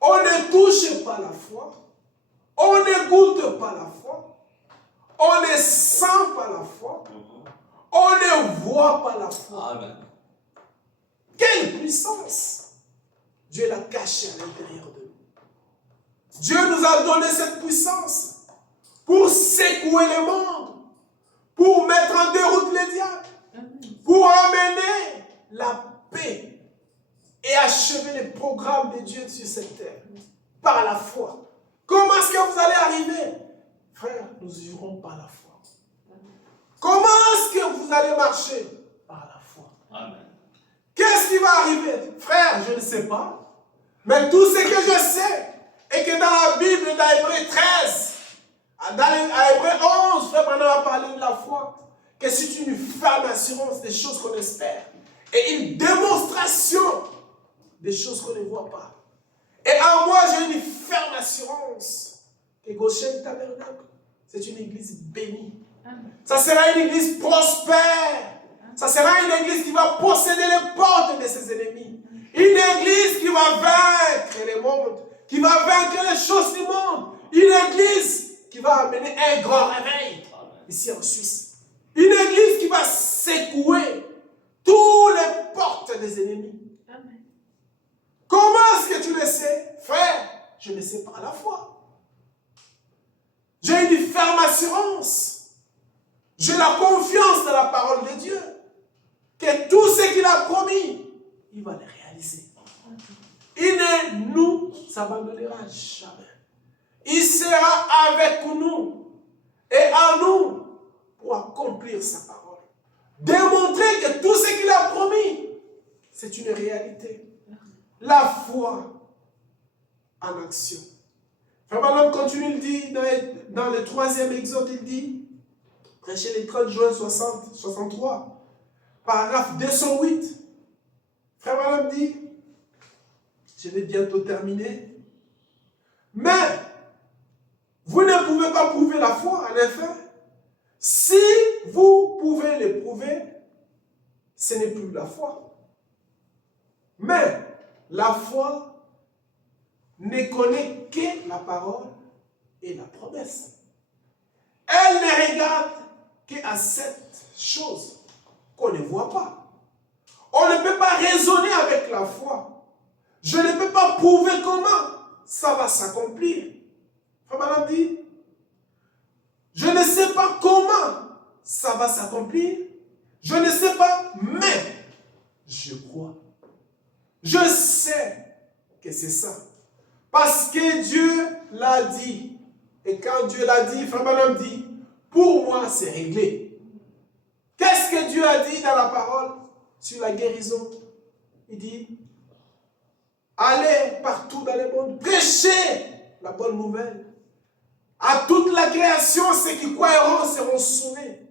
On ne touche pas la foi. On ne goûte pas la foi. On ne sent pas la foi. On ne voit pas la foi. Amen. Quelle puissance! Dieu l'a cachée à l'intérieur de nous. Dieu nous a donné cette puissance pour secouer le monde, pour mettre en déroute les diables, pour amener la paix et achever les programmes de Dieu sur cette terre par la foi. Comment est-ce que vous allez arriver? Frère, nous irons par la foi. Comment est-ce que vous allez marcher? Par la foi. Amen. Qu'est-ce qui va arriver? Frère, je ne sais pas. Mais tout ce que je sais est que dans la Bible, dans Hébreux 13, dans Hébreux 11, frère Branham a parlé de la foi, que c'est une ferme assurance des choses qu'on espère et une démonstration des choses qu'on ne voit pas. Et en moi, j'ai une ferme assurance que Goshen Tabernacle, c'est une église bénie. Ça sera une église prospère. Ça sera une église qui va posséder les portes de ses ennemis. Une église qui va vaincre le monde, qui va vaincre les choses du monde. Une église qui va amener un grand réveil ici en Suisse. Une église qui va secouer toutes les portes des ennemis. Amen. Comment est-ce que tu le sais? Frère, je le sais par la foi. J'ai une ferme assurance. J'ai la confiance dans la parole de Dieu. Que tout ce qu'il a promis, il va le réaliser. Il ne nous abandonnera jamais. Il sera avec nous et en nous pour accomplir sa parole. Démontrer que tout ce qu'il a promis, c'est une réalité. La foi en action. Frère Branham continue, il dit dans le 3e exode, il dit, prêchez le 30 juin 63, paragraphe 208. Frère Branham dit, je vais bientôt terminer, mais vous ne pouvez pas prouver la foi, en effet. Si vous pouvez le prouver, ce n'est plus la foi. Mais la foi ne connaît que la parole et la promesse. Elle ne regarde qu'à cette chose qu'on ne voit pas. On ne peut pas raisonner avec la foi. Je ne peux pas prouver comment ça va s'accomplir. Frère Branham dit, je ne sais pas comment ça va s'accomplir. Je ne sais pas, mais je crois. Je sais que c'est ça. Parce que Dieu l'a dit. Et quand Dieu l'a dit, Frère Branham dit, pour moi, c'est réglé. Qu'est-ce que Dieu a dit dans la parole sur la guérison? Il dit, allez partout dans le monde, prêchez la bonne nouvelle. À toute la création, ceux qui croiront seront sauvés.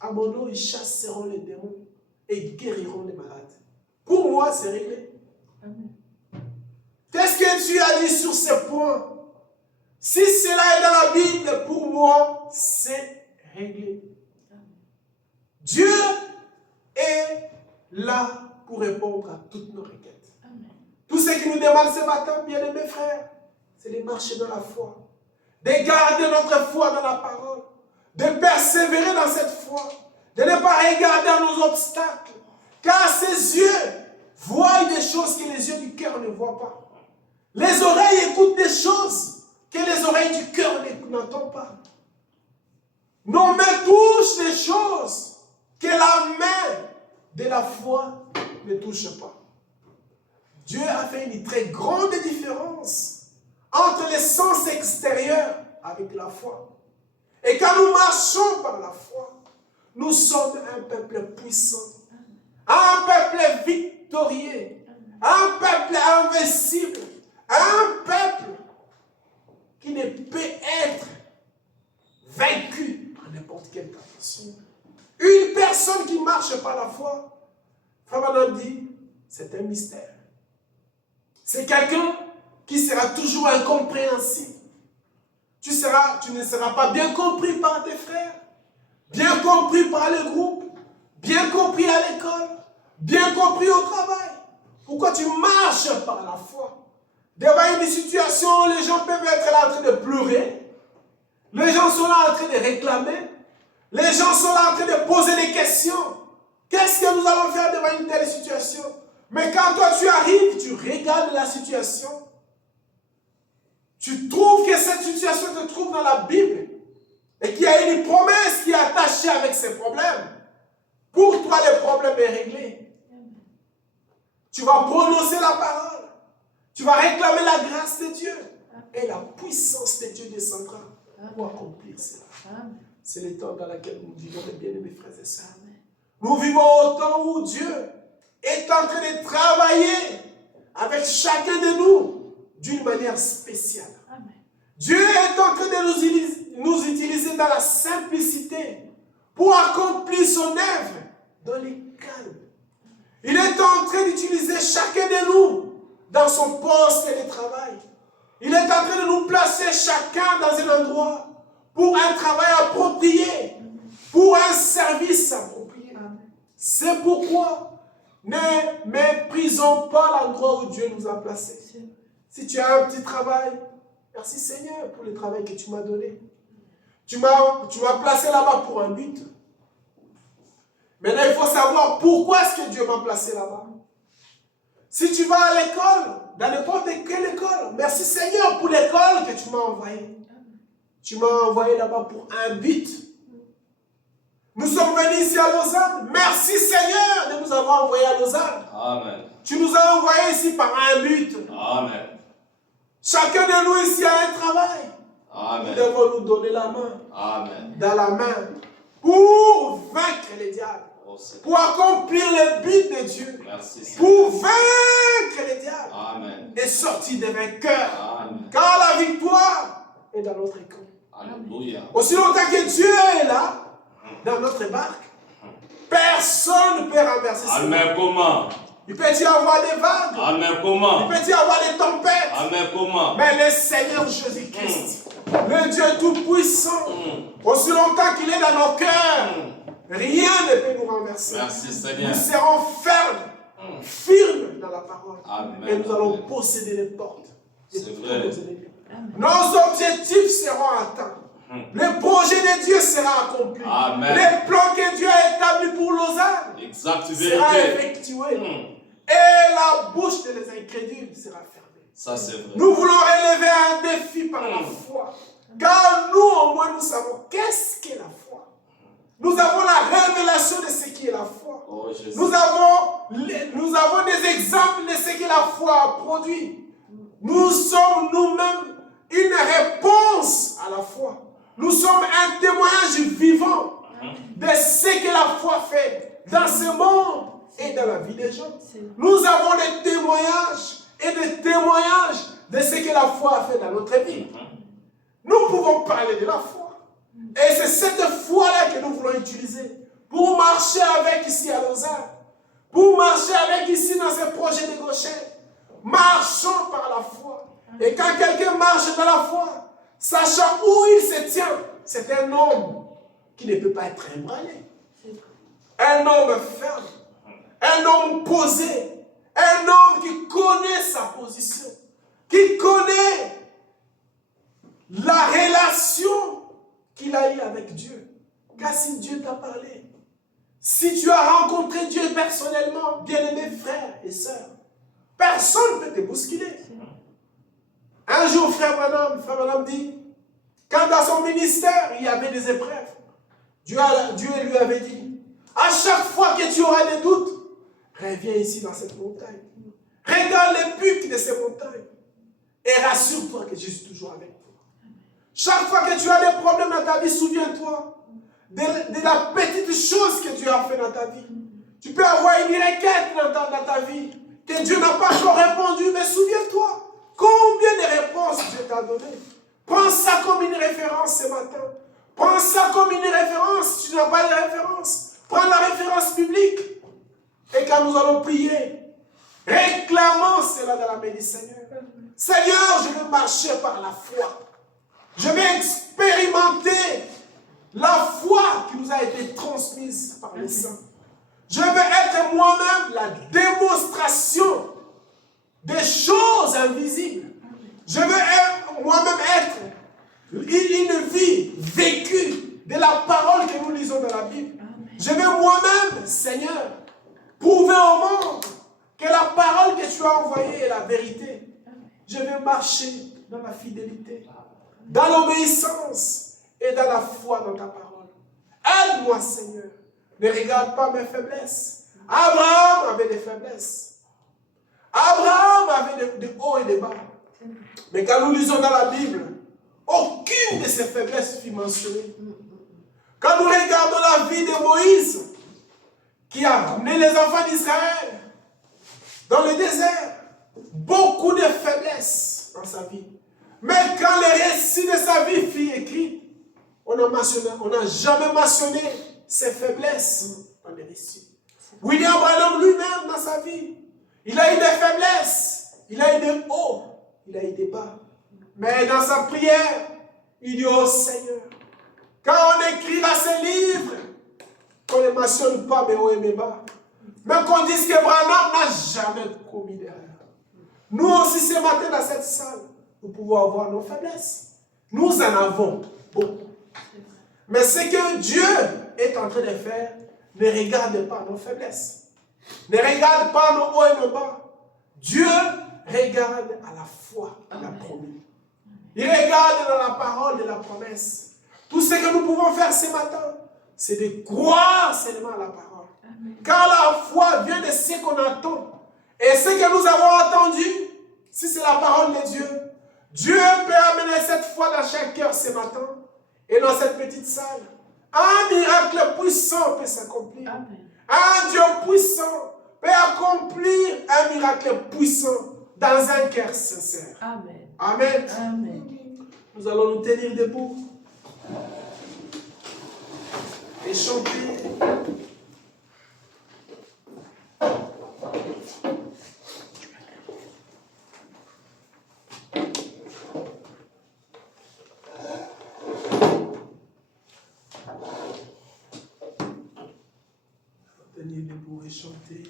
À mon nom, ils chasseront les démons et ils guériront les malades. Pour moi, c'est réglé. Amen. Qu'est-ce que tu as dit sur ce point? Si cela est dans la Bible, pour moi, c'est réglé. Dieu est là pour répondre à toutes nos requêtes. Amen. Tout ce qui nous demande ce matin, bien-aimés frères, c'est de marcher dans la foi, de garder notre foi dans la parole, de persévérer dans cette foi, de ne pas regarder nos obstacles, car ses yeux voient des choses que les yeux du cœur ne voient pas. Les oreilles écoutent des choses que les oreilles du cœur n'entendent pas. Nos mains touchent des choses que la main de la foi ne touche pas. Dieu a fait une très grande différence entre les sens extérieurs avec la foi. Et quand nous marchons par la foi, nous sommes un peuple puissant, un peuple victorieux, Un peuple invincible. Un peuple qui ne peut être vaincu par n'importe quelle tentation. Une personne qui marche par la foi, Frère Branham dit, c'est un mystère. C'est quelqu'un qui sera toujours incompréhensible. Tu ne seras pas bien compris par tes frères, bien compris par le groupe, bien compris à l'école, bien compris au travail. Pourquoi tu marches par la foi? Devant une situation où les gens peuvent être là en train de pleurer, les gens sont là en train de réclamer, les gens sont là en train de poser des questions. Qu'est-ce que nous allons faire devant une telle situation? Mais quand toi tu arrives, tu regardes la situation, tu trouves que cette situation te trouve dans la Bible et qu'il y a une promesse qui est attachée avec ces problèmes. Pour toi, le problème est réglé. Tu vas prononcer la parole. Tu vas réclamer la grâce de Dieu. Et la puissance de Dieu descendra pour accomplir cela. C'est le temps dans lequel nous vivons, mes bien-aimés frères et sœurs. Nous vivons au temps où Dieu est en train de travailler avec chacun de nous d'une manière spéciale. Dieu est en train de nous utiliser dans la simplicité pour accomplir son œuvre dans les calmes. Il est en train d'utiliser chacun de nous dans son poste de travail. Il est en train de nous placer chacun dans un endroit pour un travail approprié, pour un service approprié. C'est pourquoi ne méprisons pas l'endroit où Dieu nous a placés. Si tu as un petit travail, merci Seigneur pour le travail que tu m'as donné. Tu m'as placé là-bas pour un but. Maintenant, il faut savoir pourquoi est-ce que Dieu m'a placé là-bas. Si tu vas à l'école, dans n'importe quelle école, merci Seigneur pour l'école que tu m'as envoyée. Tu m'as envoyé là-bas pour un but. Nous sommes venus ici à Lausanne. Merci Seigneur de nous avoir envoyés à Lausanne. Amen. Tu nous as envoyés ici par un but. Amen. Chacun de nous ici a un travail. Amen. Nous devons nous donner la main. Amen. Dans la main. Pour vaincre les diables. Pour accomplir le but de Dieu. Merci, Seigneur. Pour vaincre les diables. Amen. Et sortir des vainqueurs. Amen. Car la victoire est dans notre camp. Alléluia. Aussi longtemps que Dieu est là, dans notre barque, personne ne peut renverser ça. Amen. Comment? Il peut y avoir des vagues. Amen. Comment? Il peut y avoir des tempêtes. Amen. Comment? Mais le Seigneur Jésus-Christ, le Dieu Tout-Puissant, aussi longtemps qu'il est dans nos cœurs, rien ne peut nous renverser. Merci Seigneur. Nous serons fermes, firmes dans la parole. Amen. Et nous allons posséder les portes. C'est vrai. Nos objectifs seront atteints. Le projet de Dieu sera accompli. Amen. Les plans que Dieu a établis pour Lausanne Exact sera vérité. effectué. Et la bouche des incrédules sera fermée. Ça c'est vrai. Nous voulons relever un défi par la foi. Car nous, au moins, nous savons qu'est-ce qu'est la foi. Nous avons la révélation de ce qui est la foi. Oh, Jésus. Nous avons des exemples de ce que la foi a produit. Nous sommes nous-mêmes une réponse à la foi. Nous sommes un témoignage vivant de ce que la foi fait dans ce monde et dans la vie des gens. Nous avons des témoignages et des témoignages de ce que la foi a fait dans notre vie. Nous pouvons parler de la foi. Et c'est cette foi-là que nous voulons utiliser pour marcher avec ici à Lausanne, pour marcher avec ici dans ce projet de Goshen. Marchons par la foi. Et quand quelqu'un marche dans la foi, sachant où il se tient, c'est un homme qui ne peut pas être ébranlé. Un homme ferme, un homme posé, un homme qui connaît sa position, qui connaît la relation qu'il a eue avec Dieu. Car si Dieu t'a parlé, si tu as rencontré Dieu personnellement, bien-aimés frères et sœurs, personne ne peut te bousculer. Un jour, frère Branham dit, quand dans son ministère, il y avait des épreuves, Dieu lui avait dit, à chaque fois que tu auras des doutes, reviens ici dans cette montagne. Regarde les pics de ces montagnes et rassure-toi que je suis toujours avec toi. Chaque fois que tu as des problèmes dans ta vie, souviens-toi de la petite chose que Dieu a fait dans ta vie. Tu peux avoir une requête dans ta vie que que Dieu n'a pas encore répondu, mais souviens-toi, combien de réponses Dieu t'a donné. Prends ça comme une référence ce matin. Prends ça comme une référence, si tu n'as pas de référence. Prends la référence biblique. Et quand nous allons prier, réclamons cela dans la main du Seigneur. Seigneur, je veux marcher par la foi. Je vais expérimenter la foi qui nous a été transmise par les saints. Je veux être moi-même la démonstration des choses invisibles. Je veux moi-même être une vie vécue de la parole que nous lisons dans la Bible. Je veux moi-même, Seigneur, prouver au monde que la parole que tu as envoyée est la vérité. Je veux marcher dans la fidélité, dans l'obéissance et dans la foi dans ta parole. Aide-moi, Seigneur. Ne regarde pas mes faiblesses. Abraham avait des faiblesses. Abraham avait des hauts et des bas. Mais quand nous lisons dans la Bible, aucune de ces faiblesses fut mentionnée. Quand nous regardons la vie de Moïse, qui a amené les enfants d'Israël dans le désert, beaucoup de faiblesses dans sa vie. Mais quand le récit de sa vie fut écrit, on n'a jamais mentionné ses faiblesses dans les récits. William Branham lui-même dans sa vie, il a eu des faiblesses, il a eu des hauts, il a eu des bas. Mais dans sa prière, il dit, oh Seigneur, quand on écrira ces livres, qu'on ne mentionne pas mes hauts et mes bas, mais qu'on dise que Branham n'a jamais commis d'erreur. Nous aussi ce matin dans cette salle, nous pouvons avoir nos faiblesses. Nous en avons beaucoup. Mais ce que Dieu est en train de faire, ne regarde pas nos faiblesses. Ne regarde pas nos hauts et nos bas. Dieu regarde à la foi qu'il a promis. Il regarde dans la parole de la promesse. Tout ce que nous pouvons faire ce matin, c'est de croire seulement à la parole. Car la foi vient de ce qu'on entend. Et ce que nous avons entendu, si c'est la parole de Dieu, Dieu peut amener cette foi dans chaque cœur ce matin et dans cette petite salle. Un miracle puissant peut s'accomplir. Un Dieu puissant peut accomplir un miracle puissant dans un cœur sincère. Amen. Amen. Amen. Nous allons nous tenir debout et chanter. Tenir debout et chanter.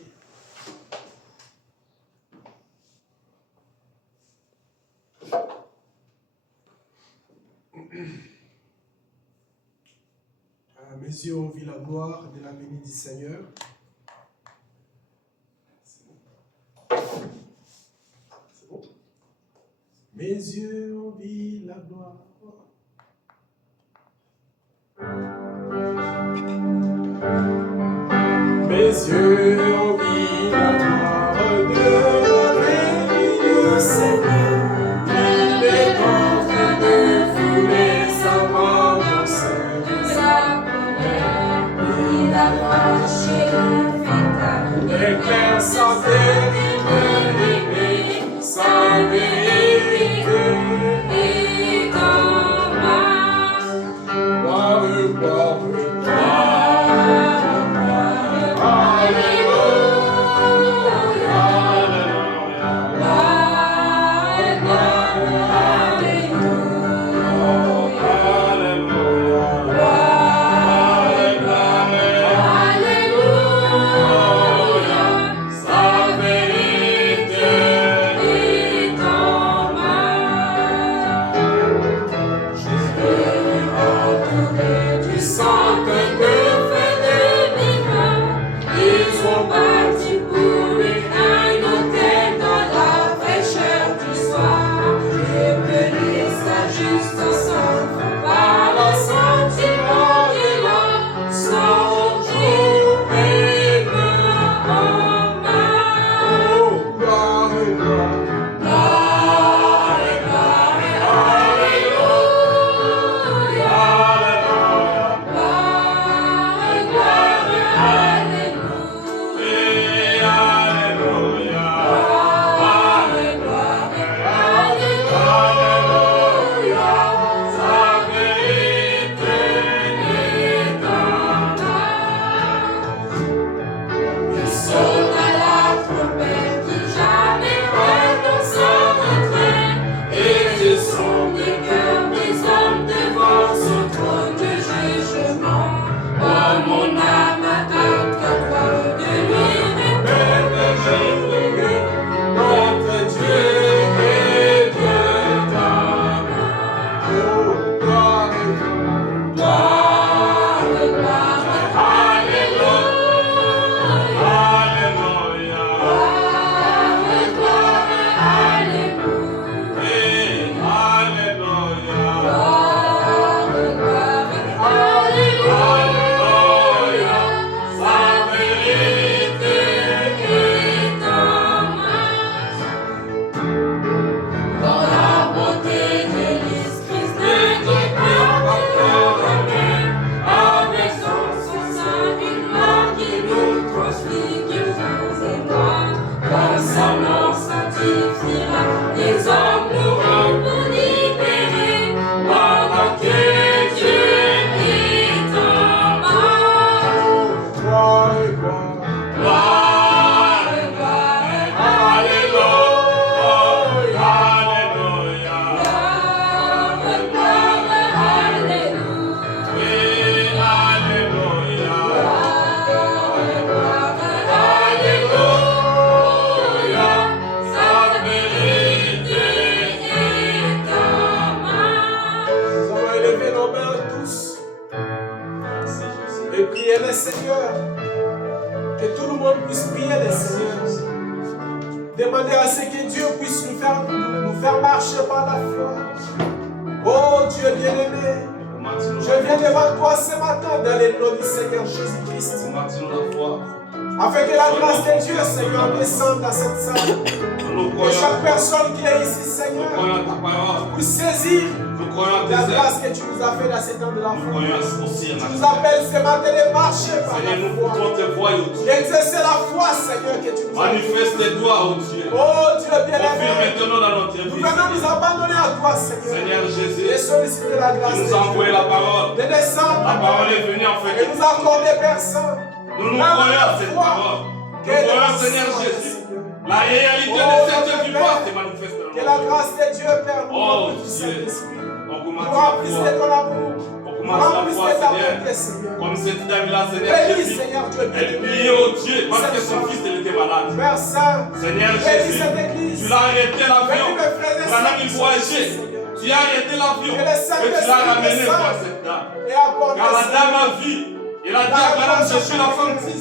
À mes yeux ont vu la gloire de la venue du Seigneur. C'est bon? Mes yeux ont vu la gloire. Mes yeux ont vu la gloire de la venue du Seigneur. Il est en train de fouler sa main dans il a marché éclaire sa vérité, sa vérité est en moi. Gloire, gloire, Alléluia, sa vérité. Demandez à ce que Dieu puisse nous faire marcher par la foi. Oh Dieu bien-aimé, je viens devant toi ce matin dans le nom du Seigneur Jésus-Christ. Afin que la grâce de Dieu, Seigneur, descende dans cette salle. Que chaque personne qui est ici, Seigneur, puisse saisir la grâce que tu nous as fait dans ces temps de la foi. Tu nous appelles ce matin de marcher par la foi. D'exercer la foi, Seigneur, que tu nous as fait. Manifeste-toi, oh Dieu. Oh Dieu bien-aimé. Confirme maintenant dans notre Nous vie. venons nous abandonner à toi, Seigneur. Seigneur Jésus, Et solliciter la grâce tu de nous as envoyé Dieu. la parole. De descendre. La parole est venue en fait. Et nous accorder personne. Nous croyons à cette parole. Nous croyons, Seigneur Jésus. La réalité de cette vie forte est manifeste dans Que la notre vie. grâce de Dieu, Père, nous Oh remplisse du Dieu, Saint-Esprit. on Nous commence la remplisse foi. de ton amour. On Nous commence la remplisse foi, de ta Seigneur. bonté, Seigneur. Comme cette dame-là, Seigneur Bénis, Jésus. Seigneur Dieu Elle bien-aimé. priait au Dieu parce que son fils elle était malade. Père Saint, Seigneur bénis Jésus, cette église. tu l'as arrêté l'avion. Bénis mes frères et Pendant sœurs qu'il qui sont voyageait, ici, Seigneur. tu as arrêté l'avion. Que le Et tu Saint-Esprit l'as ramené descende voir cette dame. et apporte Car la le dame a vu. Il a dit à madame, je suis la femme J'ai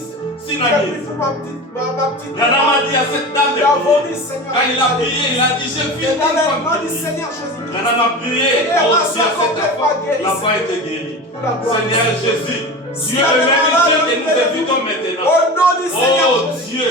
6 pris années. pour ma petite. La dame a dit à cette dame de Tu as prier. vomi, Seigneur. Quand il a prié, il a dit, j'ai vu Et une dans le femme nom du qui prie. Seigneur Jésus-Christ. La dame a prié, oh Dieu, à cette enfant, l'enfant était guéri. Seigneur Jésus, tu es le même Dieu que nous évitons maintenant. Au nom du Seigneur Oh Dieu,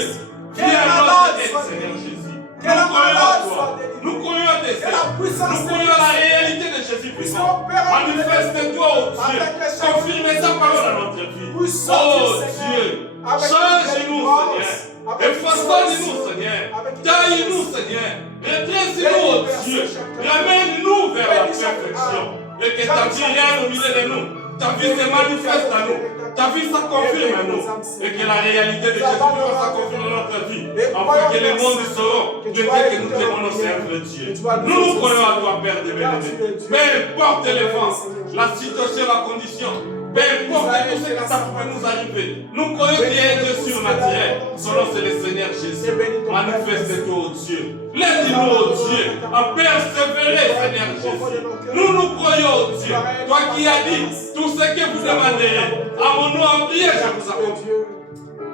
tu es notre aide, Seigneur Jésus. Nous croyons à toi. Nous croyons à tes œuvres. Nous croyons à la réalité de Jésus puissant. Manifeste-toi, oh Dieu. Confirme sa parole dans notre vie. Oh Dieu, change-nous, Seigneur. Effaçons-nous, Seigneur. Taille-nous, Seigneur. Redresse-nous, oh Dieu. Ramène-nous vers la perfection. Et que ta vie règne au milieu de nous. Ta vie se manifeste à nous. Ta vie se confirme à nous. Et que la réalité de Jésus se confirme dans notre vie. Afin que le monde saura le Dieu que nous témoignons servir Dieu. Nous nous croyons à toi, Père de bien-aimé. Peu importe les vents, la situation, la condition. Peu importe tout ce que ça pouvait nous arriver. Nous croyons qu'il y a un Dieu surnaturel. Son nom c'est le Seigneur Jésus. Manifeste-toi, oh Dieu. L'aide-nous, oh Dieu, à persévérer, Seigneur Jésus. Nous croyons, oh Dieu. Toi qui as dit, tout ce que vous demanderez, à mon nom en prière, je vous accorde.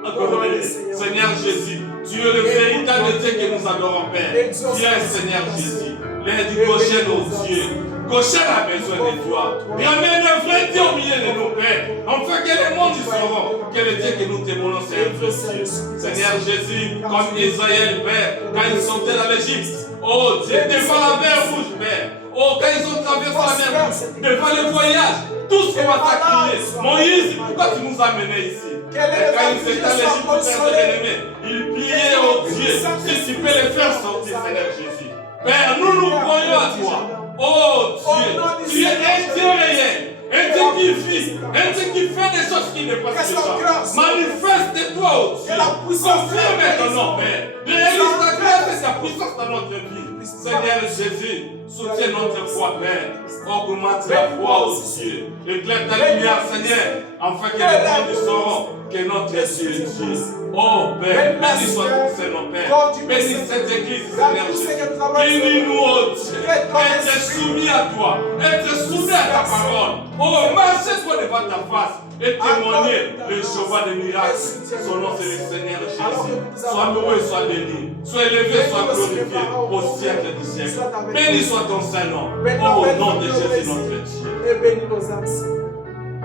Accordez, Seigneur Jésus. Tu es le véritable Dieu que nous adorons, Père. Viens, Seigneur Jésus. L'aide du Goshen, oh Dieu. Goshen a besoin de toi. Ramène un vrai Dieu au milieu de nos pères. Enfin que les mondes y sauront que le Dieu que nous témoignons, c'est un vrai Dieu. Seigneur Jésus, comme Israël, Père, quand ils sont dans l'Égypte, oh Dieu, devant la mer rouge, Père. Oh, quand ils ont traversé la mer rouge, devant le voyage, tous commencent à crier. Moïse, pourquoi tu nous as menés ici? Et quand ils étaient à l'Égypte, Père bien-aimé, ils priaient au Dieu, si tu peux les faire sortir, Seigneur Jésus. Père, nous croyons à toi. Oh Dieu, tu es un Dieu réel, un Dieu qui vit, un Dieu qui fait des choses qui ne passent pas. Manifeste-toi, oh Dieu. Confirme ton nom, Père. Réalise ta grâce et ta puissance dans notre vie. Seigneur Jésus, soutiens notre foi, Père. Augmente la foi, oh Dieu. Éclaire ta lumière, Seigneur, afin que les mondes sauront que notre Dieu est Dieu. Oh Père, bénis soit ton Seigneur, Père. Bénis cette église, Seigneur Jésus. Bénis-nous, oh Dieu. Être soumis à toi, être soumis à ta parole. Oh, marche-toi devant ta face et témoigner le chemin des miracles. Son nom, c'est le Seigneur Jésus. Sois loué, sois béni. Sois élevé, sois glorifié au siècle du siècle. Béni soit ton Saint-Nom. Oh, au nom de Jésus, notre Dieu. Et bénis nos âmes, Seigneur.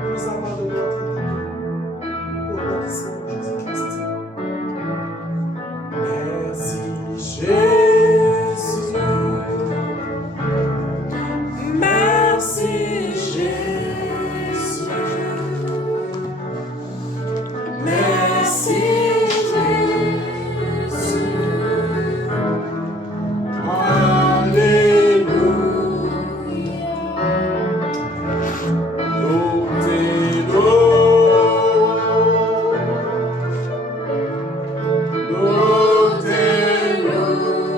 Nous nous abandonnons notre vie. Au nom du Seigneur Jésus-Christ. Merci, Jésus. Merci, Jésus. Merci, Jésus. Alléluia. Nous t'aimons. Nous t'aimons.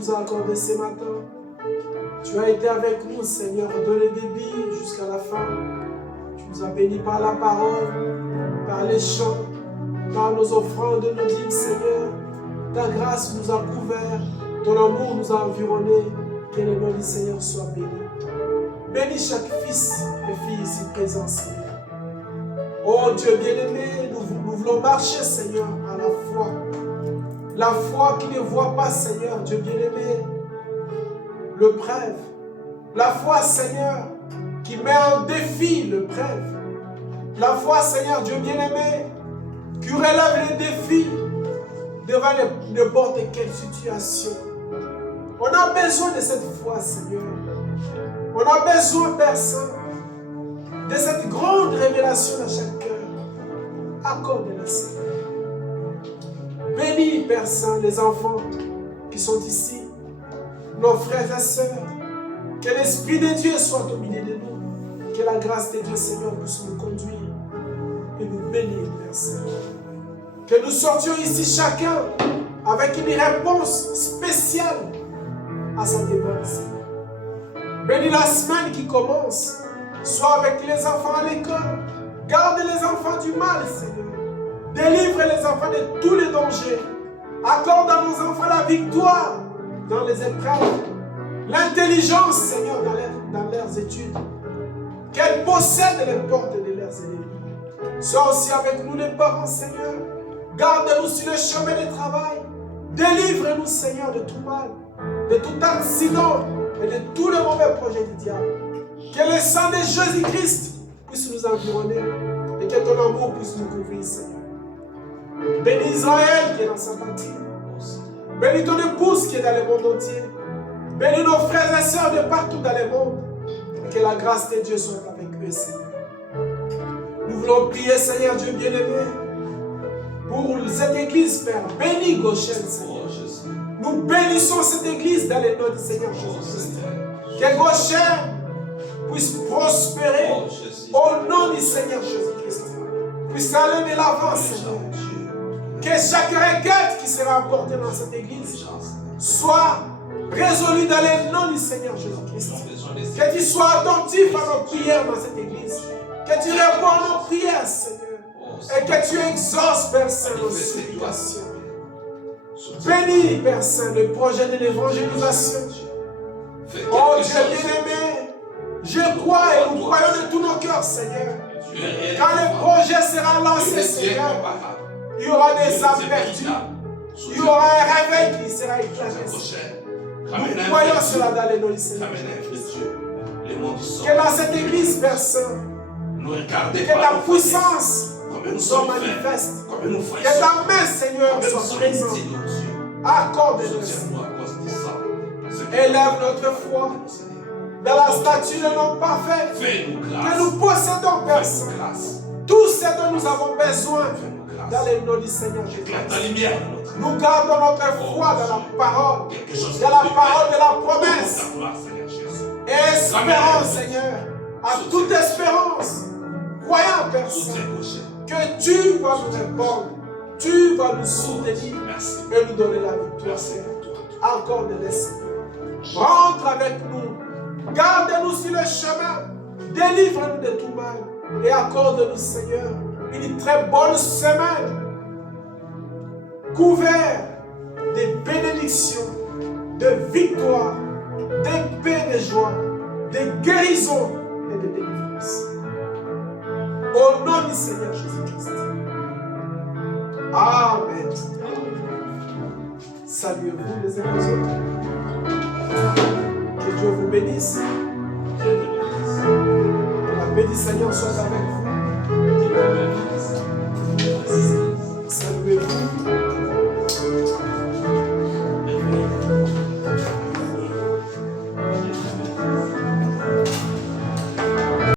nous as accordé ce matin. Tu as été avec nous, Seigneur, de le début jusqu'à la fin. Tu nous as bénis par la parole, par les chants, par nos offrandes, nos dîmes, Seigneur. Ta grâce nous a couverts, ton amour nous a environnés. Que le nom du Seigneur soit béni. Bénis chaque fils et fille ici présent, Seigneur. Oh Dieu bien-aimé, nous voulons marcher, Seigneur, à la foi. La foi qui ne voit pas, Seigneur, Dieu bien-aimé, le prêve. La foi, Seigneur, qui met en défi le prêve. La foi, Seigneur, Dieu bien-aimé, qui relève les défis devant n'importe quelle situation. On a besoin de cette foi, Seigneur. On a besoin, Père Saint, de cette grande révélation dans chaque cœur. Accorde-la, Seigneur. Bénis, Père Saint, les enfants qui sont ici, nos frères et sœurs. Que l'Esprit de Dieu soit au milieu de nous. Que la grâce de Dieu, Seigneur, puisse nous conduire et nous bénir, Père Saint. Que nous sortions ici chacun avec une réponse spéciale à sa demande, Seigneur. Bénis la semaine qui commence, soit avec les enfants à l'école. Garde les enfants du mal, Seigneur. Délivre les enfants de tous les dangers. Accorde à nos enfants la victoire dans les épreuves. L'intelligence, Seigneur, dans leurs études. Qu'elles possèdent les portes de leurs ennemis. Sois aussi avec nous les parents, Seigneur. Garde-nous sur le chemin de travail. Délivre-nous, Seigneur, de tout mal, de tout accident et de tous les mauvais projets du diable. Que le sang de Jésus-Christ puisse nous environner et que ton amour puisse nous couvrir, Seigneur. Bénis Israël qui est dans sa patrie. Bénis ton épouse qui est dans le monde entier. Bénis nos frères et sœurs de partout dans le monde. Et que la grâce de Dieu soit avec eux, Seigneur. Nous voulons prier, Seigneur Dieu bien-aimé, pour cette église, Père. Bénis Goshen, Seigneur. Nous bénissons cette église dans le nom du Seigneur Jésus-Christ. Que Goshen puisse prospérer au nom du Seigneur Jésus-Christ. Puisse aller de l'avant, Seigneur. Que chaque requête qui sera apportée dans cette église soit résolue dans le nom du Seigneur Jésus-Christ. Que tu sois attentif à nos prières dans cette église. Que tu réponds à nos prières, Seigneur. Et que tu exauces, Père Saint, nos situations. Bénis, Père Saint, le projet de l'évangélisation. Oh Dieu bien-aimé, je crois et nous croyons de tous nos cœurs, Seigneur. Quand le projet sera lancé, Seigneur, il y aura des âmes perdues. Il y aura un réveil qui sera éclaté. Nous croyons cela dans les noms du Seigneur. Que dans cette église, Père Saint, que ta puissance soit manifeste. Que ta main, Seigneur, soit présente. Accorde-nous, Seigneur. Élève notre foi dans la statue de l'homme parfait que nous possédons, Père Saint. Tout ce dont nous avons besoin dans les noms du Seigneur Jésus. Nous gardons notre foi dans la parole, de la promesse. Et espérons, Seigneur, à toute espérance, croyant, Père Saint, que tu vas nous répondre, tu vas nous soutenir et nous donner la victoire, Seigneur. Encore de l'Esprit. Rentre avec nous, garde-nous sur le chemin, délivre-nous de tout mal et accorde-nous, Seigneur, une très bonne semaine, couvert de bénédictions, de victoires, de paix, de joie, de guérison et de délivrance. Au nom du Seigneur Jésus-Christ. Amen. Saluez-vous les uns les autres. Que Dieu vous bénisse. Que la paix du Seigneur soit avec vous.